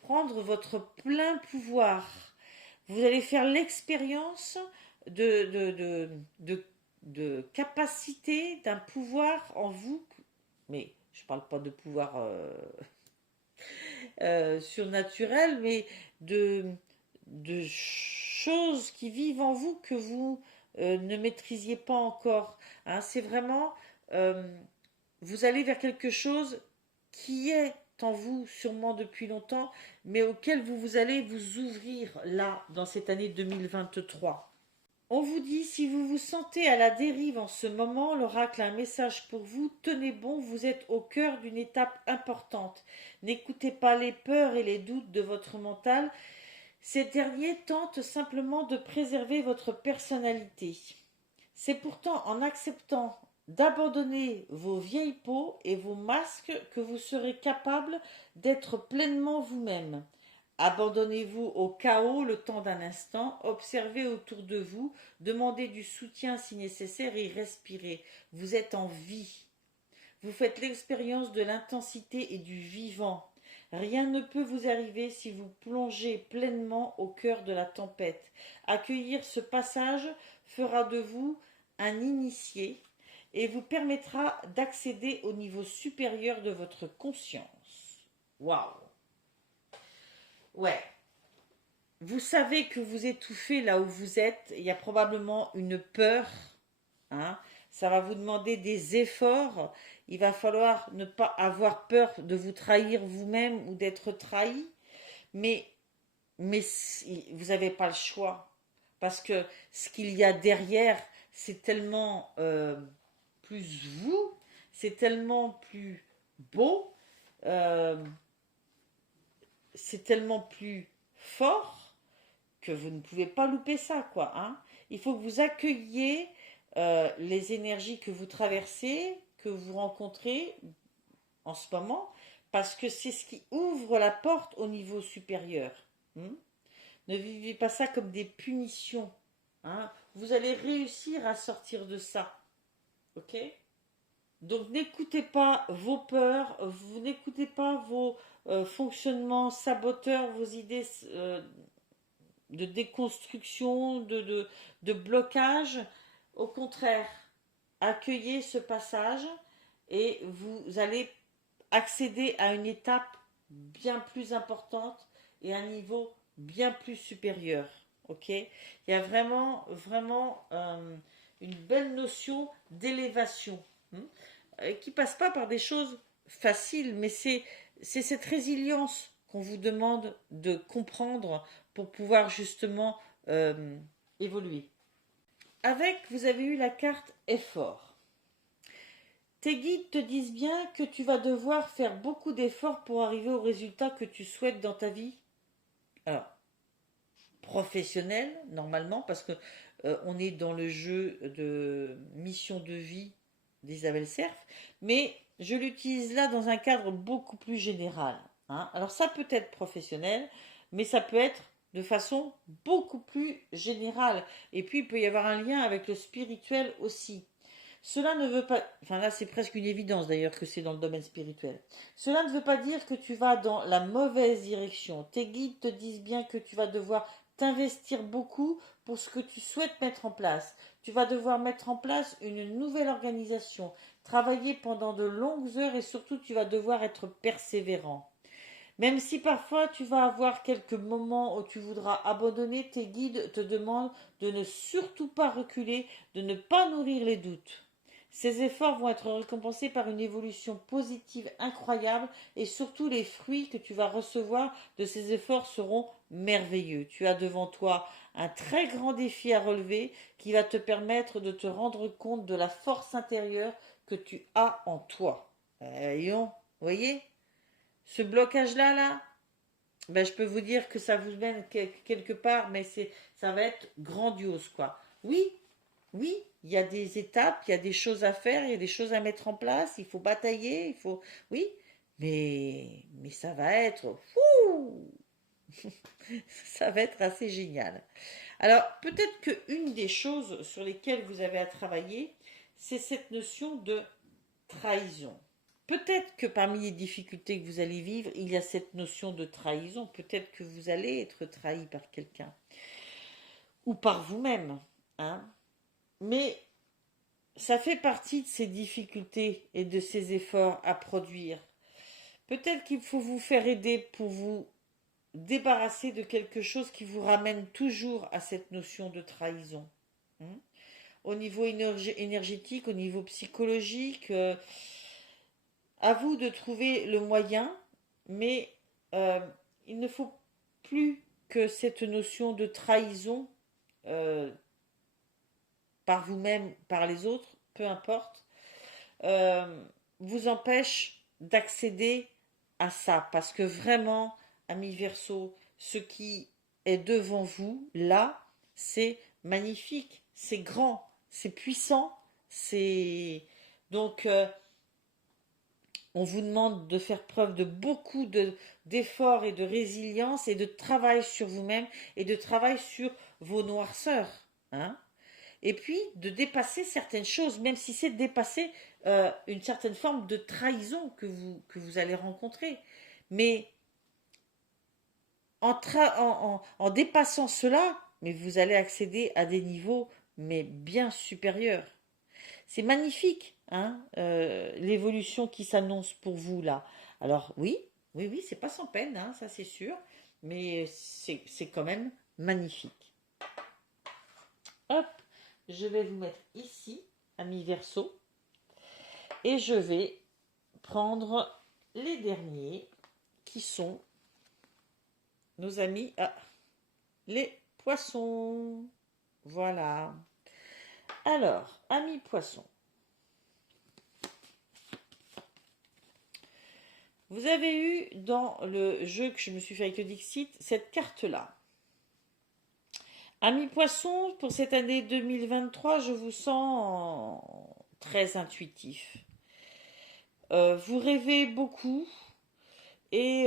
prendre votre plein pouvoir. Vous allez faire l'expérience de, de, de, de capacité, d'un pouvoir en vous, mais je ne parle pas de pouvoir surnaturel, mais de choses qui vivent en vous que vous ne maîtrisiez pas encore. Hein, c'est vraiment, euh, vous allez vers quelque chose qui est en vous sûrement depuis longtemps, mais auquel vous allez vous ouvrir là, dans cette année 2023. On vous dit, si vous vous sentez à la dérive en ce moment, l'oracle a un message pour vous. Tenez bon, vous êtes au cœur d'une étape importante. N'écoutez pas les peurs et les doutes de votre mental. Ces derniers tentent simplement de préserver votre personnalité. C'est pourtant en acceptant d'abandonner vos vieilles peaux et vos masques que vous serez capable d'être pleinement vous-même. Abandonnez-vous au chaos le temps d'un instant, observez autour de vous, demandez du soutien si nécessaire et respirez. Vous êtes en vie. Vous faites l'expérience de l'intensité et du vivant. Rien ne peut vous arriver si vous plongez pleinement au cœur de la tempête. Accueillir ce passage fera de vous un initié et vous permettra d'accéder au niveau supérieur de votre conscience. Waouh! Ouais. Vous savez que vous étouffez là où vous êtes. Il y a probablement une peur. Hein. Ça va vous demander des efforts. Il va falloir ne pas avoir peur de vous trahir vous-même ou d'être trahi. Mais vous n'avez pas le choix. parce que ce qu'il y a derrière, c'est tellement plus vous, c'est tellement plus beau, euh, c'est tellement plus fort que vous ne pouvez pas louper ça, quoi. Hein. Il faut que vous accueilliez les énergies que vous traversez, que vous rencontrez en ce moment, parce que c'est ce qui ouvre la porte au niveau supérieur. Hmm. Ne vivez pas ça comme des punitions. Hein. Vous allez réussir à sortir de ça. Ok? Donc n'écoutez pas vos peurs, vous n'écoutez pas vos fonctionnements saboteurs, vos idées de déconstruction, de blocage. Au contraire, accueillez ce passage et vous allez accéder à une étape bien plus importante et à un niveau bien plus supérieur. Ok? Il y a vraiment, vraiment une belle notion d'élévation qui passe pas par des choses faciles, mais c'est cette résilience qu'on vous demande de comprendre pour pouvoir justement évoluer. Avec, vous avez eu la carte effort. Tes guides te disent bien que tu vas devoir faire beaucoup d'efforts pour arriver au résultat que tu souhaites dans ta vie. Alors, professionnel, normalement, parce que on est dans le jeu de mission de vie d'Isabelle Serf, mais je l'utilise là dans un cadre beaucoup plus général. Hein. Alors ça peut être professionnel, mais ça peut être de façon beaucoup plus générale. Et puis il peut y avoir un lien avec le spirituel aussi. Cela ne veut pas, enfin là c'est presque une évidence d'ailleurs que c'est dans le domaine spirituel. Cela ne veut pas dire que tu vas dans la mauvaise direction. Tes guides te disent bien que tu vas devoir t'investir beaucoup pour ce que tu souhaites mettre en place. Tu vas devoir mettre en place une nouvelle organisation, travailler pendant de longues heures et surtout tu vas devoir être persévérant. Même si parfois tu vas avoir quelques moments où tu voudras abandonner, tes guides te demandent de ne surtout pas reculer, de ne pas nourrir les doutes. Ces efforts vont être récompensés par une évolution positive incroyable et surtout les fruits que tu vas recevoir de ces efforts seront merveilleux. Tu as devant toi un très grand défi à relever qui va te permettre de te rendre compte de la force intérieure que tu as en toi. Voyons, voyez ce blocage-là, là, ben, je peux vous dire que ça vous mène quelque part, mais ça va être grandiose, quoi. Oui, oui, il y a des étapes, il y a des choses à faire, il y a des choses à mettre en place, il faut batailler, il faut... Oui, mais ça va être... Fou ça va être assez génial. Alors, peut-être qu'une des choses sur lesquelles vous avez à travailler, c'est cette notion de trahison. Peut-être que parmi les difficultés que vous allez vivre, il y a cette notion de trahison. Peut-être que vous allez être trahi par quelqu'un ou par vous-même. Hein. Mais ça fait partie de ces difficultés et de ces efforts à produire. Peut-être qu'il faut vous faire aider pour vous débarrasser de quelque chose qui vous ramène toujours à cette notion de trahison. Hein. Au niveau énergétique, au niveau psychologique, à vous de trouver le moyen, mais euh, il ne faut plus que cette notion de trahison euh, par vous-même, par les autres, peu importe, euh, vous empêche d'accéder à ça. Parce que vraiment, ami Verseau, ce qui est devant vous, là, c'est magnifique, c'est grand, c'est puissant, c'est... Donc, on vous demande de faire preuve de beaucoup d'efforts et de résilience et de travail sur vous-même et de travail sur vos noirceurs. Hein. Et puis de dépasser certaines choses, même si c'est de dépasser une certaine forme de trahison que vous allez rencontrer. Mais en dépassant cela, mais vous allez accéder à des niveaux mais bien supérieurs. C'est magnifique, hein, l'évolution qui s'annonce pour vous là. Alors oui, oui, oui, c'est pas sans peine, hein, ça c'est sûr, mais c'est quand même magnifique. Hop, je vais vous mettre ici, ami Verseau, et je vais prendre les derniers qui sont nos amis, les poissons. Voilà. Alors, ami poisson, vous avez eu dans le jeu que je me suis fait avec le Dixit cette carte-là. Ami poisson, pour cette année 2023, je vous sens très intuitif. Vous rêvez beaucoup et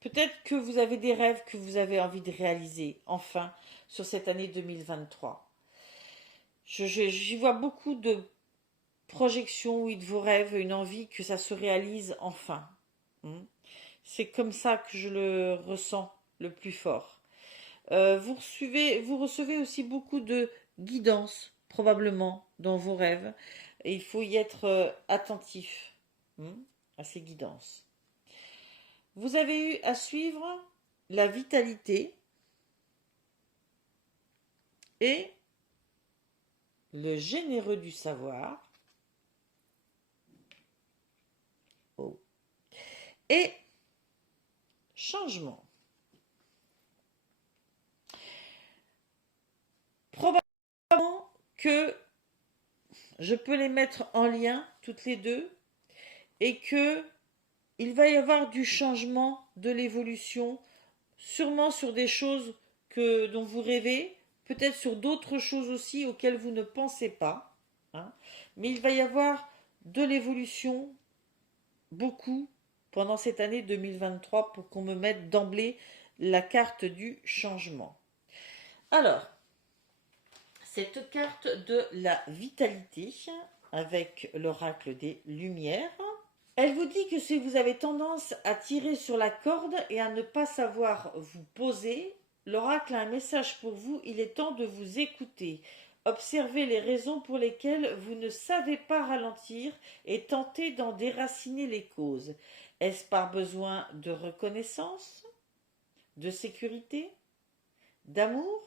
peut-être que vous avez des rêves que vous avez envie de réaliser, enfin, sur cette année 2023. J'y vois beaucoup de projections, oui, de vos rêves, une envie que ça se réalise enfin. C'est comme ça que je le ressens le plus fort. Vous recevez aussi beaucoup de guidance, probablement, dans vos rêves. Et il faut y être attentif à ces guidances. Vous avez eu à suivre la vitalité et le généreux du savoir. Oh. Et changement. Probablement que je peux les mettre en lien, toutes les deux, et que il va y avoir du changement, de l'évolution, sûrement sur des choses dont vous rêvez, peut-être sur d'autres choses aussi auxquelles vous ne pensez pas. Mais il va y avoir de l'évolution, beaucoup, pendant cette année 2023 pour qu'on me mette d'emblée la carte du changement. Alors, cette carte de la vitalité avec l'oracle des lumières, elle vous dit que si vous avez tendance à tirer sur la corde et à ne pas savoir vous poser, l'oracle a un message pour vous, il est temps de vous écouter. Observez les raisons pour lesquelles vous ne savez pas ralentir et tentez d'en déraciner les causes. Est-ce par besoin de reconnaissance, de sécurité, d'amour?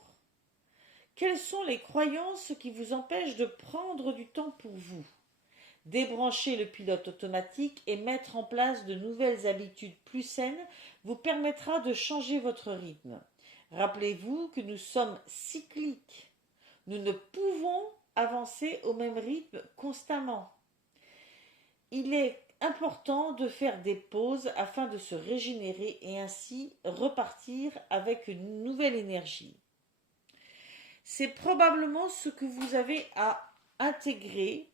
Quelles sont les croyances qui vous empêchent de prendre du temps pour vous? Débrancher le pilote automatique et mettre en place de nouvelles habitudes plus saines vous permettra de changer votre rythme. Rappelez-vous que nous sommes cycliques. Nous ne pouvons avancer au même rythme constamment. Il est important de faire des pauses afin de se régénérer et ainsi repartir avec une nouvelle énergie. C'est probablement ce que vous avez à intégrer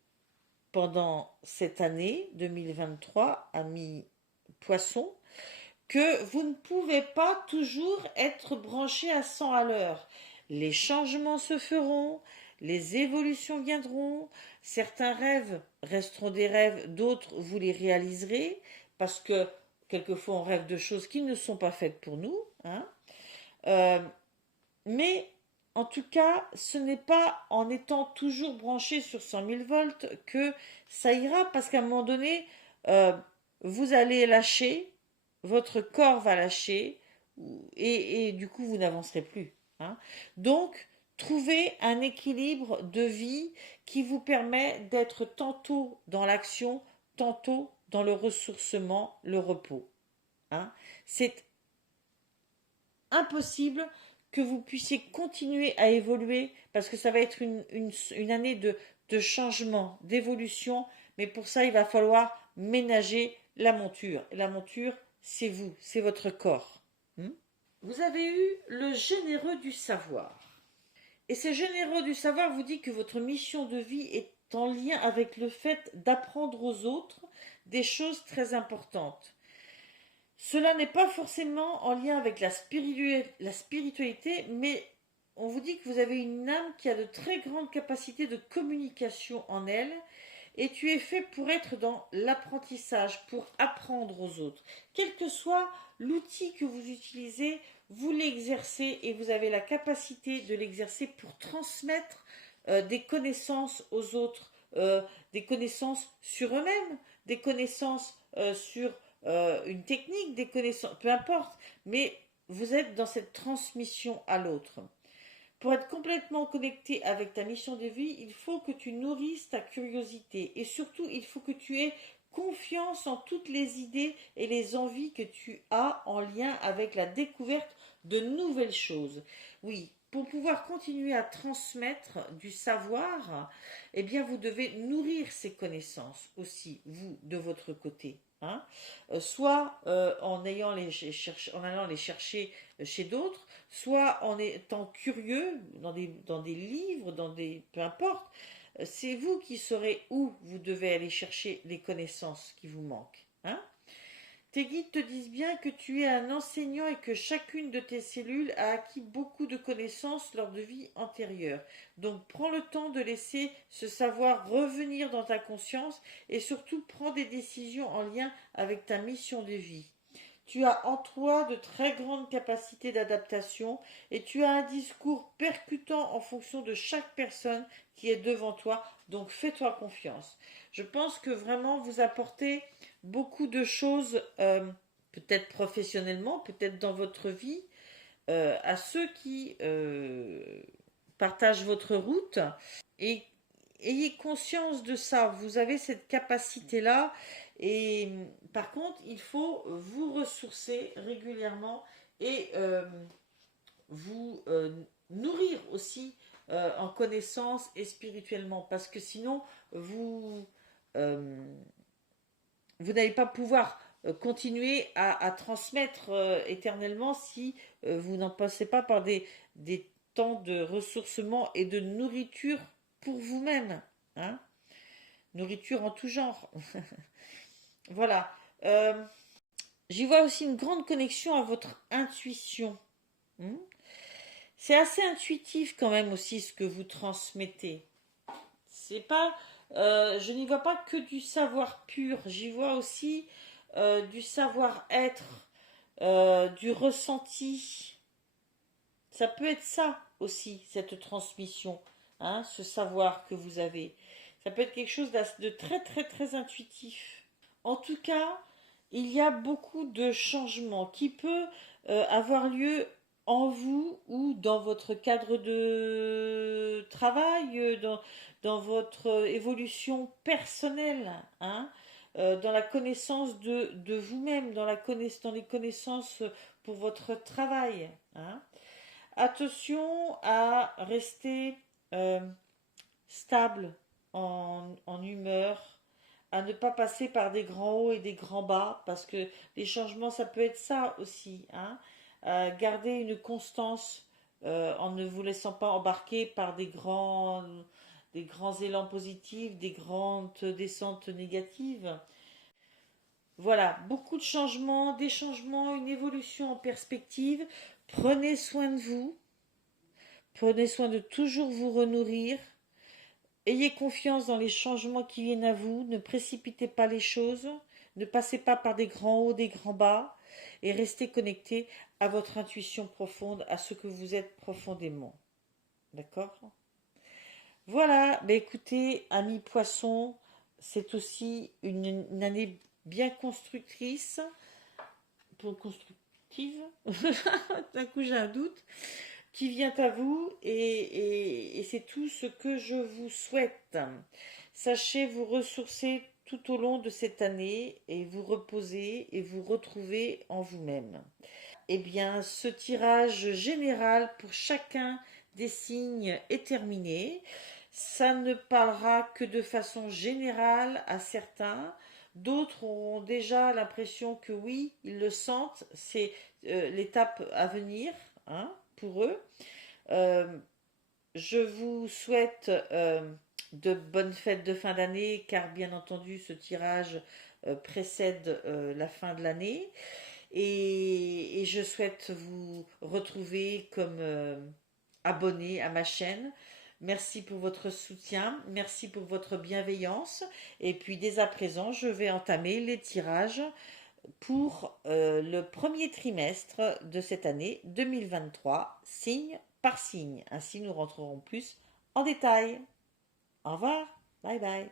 pendant cette année 2023, amis poissons, que vous ne pouvez pas toujours être branché à 100 à l'heure. Les changements se feront, les évolutions viendront, certains rêves resteront des rêves, d'autres vous les réaliserez, parce que quelquefois on rêve de choses qui ne sont pas faites pour nous. Mais en tout cas, ce n'est pas en étant toujours branché sur 100 000 volts que ça ira, parce qu'à un moment donné, vous allez lâcher, votre corps va lâcher, et du coup, vous n'avancerez plus. Donc, trouvez un équilibre de vie qui vous permet d'être tantôt dans l'action, tantôt dans le ressourcement, le repos. C'est impossible que vous puissiez continuer à évoluer parce que ça va être une année de changement, d'évolution, mais pour ça il va falloir ménager la monture. Et la monture, c'est vous, c'est votre corps. Vous avez eu le généreux du savoir. Et ce généreux du savoir vous dit que votre mission de vie est en lien avec le fait d'apprendre aux autres des choses très importantes. Cela n'est pas forcément en lien avec la spiritualité, mais on vous dit que vous avez une âme qui a de très grandes capacités de communication en elle, et tu es fait pour être dans l'apprentissage, pour apprendre aux autres. Quel que soit l'outil que vous utilisez, vous l'exercez et vous avez la capacité de l'exercer pour transmettre des connaissances aux autres, des connaissances sur eux-mêmes, des connaissances sur une technique, des connaissances, peu importe, mais vous êtes dans cette transmission à l'autre. Pour être complètement connecté avec ta mission de vie, il faut que tu nourrisses ta curiosité et surtout il faut que tu aies confiance en toutes les idées et les envies que tu as en lien avec la découverte de nouvelles choses. Oui, pour pouvoir continuer à transmettre du savoir, eh bien, vous devez nourrir ces connaissances aussi, vous, de votre côté. Hein. Soit en allant les chercher chez d'autres, soit en étant curieux dans des livres, peu importe. C'est vous qui saurez où vous devez aller chercher les connaissances qui vous manquent. Hein. Tes guides te disent bien que tu es un enseignant et que chacune de tes cellules a acquis beaucoup de connaissances lors de vies antérieures. Donc prends le temps de laisser ce savoir revenir dans ta conscience et surtout prends des décisions en lien avec ta mission de vie. Tu as en toi de très grandes capacités d'adaptation et tu as un discours percutant en fonction de chaque personne qui est devant toi. Donc fais-toi confiance. Je pense que vraiment vous apportez beaucoup de choses, peut-être professionnellement, peut-être dans votre vie, à ceux qui partagent votre route. Et ayez conscience de ça. Vous avez cette capacité-là. Et par contre, il faut vous ressourcer régulièrement et vous nourrir aussi en connaissances et spirituellement. Parce que sinon, euh, vous n'allez pas pouvoir continuer à transmettre éternellement si vous n'en passez pas par des temps de ressourcement et de nourriture pour vous-même. Hein. Nourriture en tout genre. Voilà. J'y vois aussi une grande connexion à votre intuition. Hmm. C'est assez intuitif quand même aussi ce que vous transmettez. C'est pas, je n'y vois pas que du savoir pur. J'y vois aussi du savoir-être, du ressenti. Ça peut être ça aussi, cette transmission, hein, ce savoir que vous avez. Ça peut être quelque chose de très très très intuitif. En tout cas, il y a beaucoup de changements qui peuvent avoir lieu en vous ou dans votre cadre de travail, dans votre évolution personnelle, hein, dans la connaissance de vous-même, dans les connaissances pour votre travail. Hein. Attention à rester euh, stable en humeur, à ne pas passer par des grands hauts et des grands bas, parce que les changements, ça peut être ça aussi. Hein. Garder une constance en ne vous laissant pas embarquer par des grands élans positifs, des grandes descentes négatives. Voilà, beaucoup de changements, des changements, une évolution en perspective. Prenez soin de vous, prenez soin de toujours vous renourrir. Ayez confiance dans les changements qui viennent à vous, ne précipitez pas les choses, ne passez pas par des grands hauts, des grands bas, et restez connecté à votre intuition profonde, à ce que vous êtes profondément. D'accord? Voilà, bah écoutez, amis poissons, c'est aussi une année bien constructrice, pour constructive, d'un coup j'ai un doute, qui vient à vous et c'est tout ce que je vous souhaite. Sachez vous ressourcer tout au long de cette année et vous reposer et vous retrouver en vous-même. Eh bien, ce tirage général pour chacun des signes est terminé. Ça ne parlera que de façon générale à certains. D'autres auront déjà l'impression que oui, ils le sentent. C'est l'étape à venir, hein, pour eux. Euh, je vous souhaite de bonnes fêtes de fin d'année, car bien entendu, ce tirage précède la fin de l'année. Et je souhaite vous retrouver comme abonné à ma chaîne. Merci pour votre soutien, merci pour votre bienveillance. Et puis dès à présent, je vais entamer les tirages pour le premier trimestre de cette année 2023, signe par signe. Ainsi, nous rentrerons plus en détail. Au revoir, bye bye.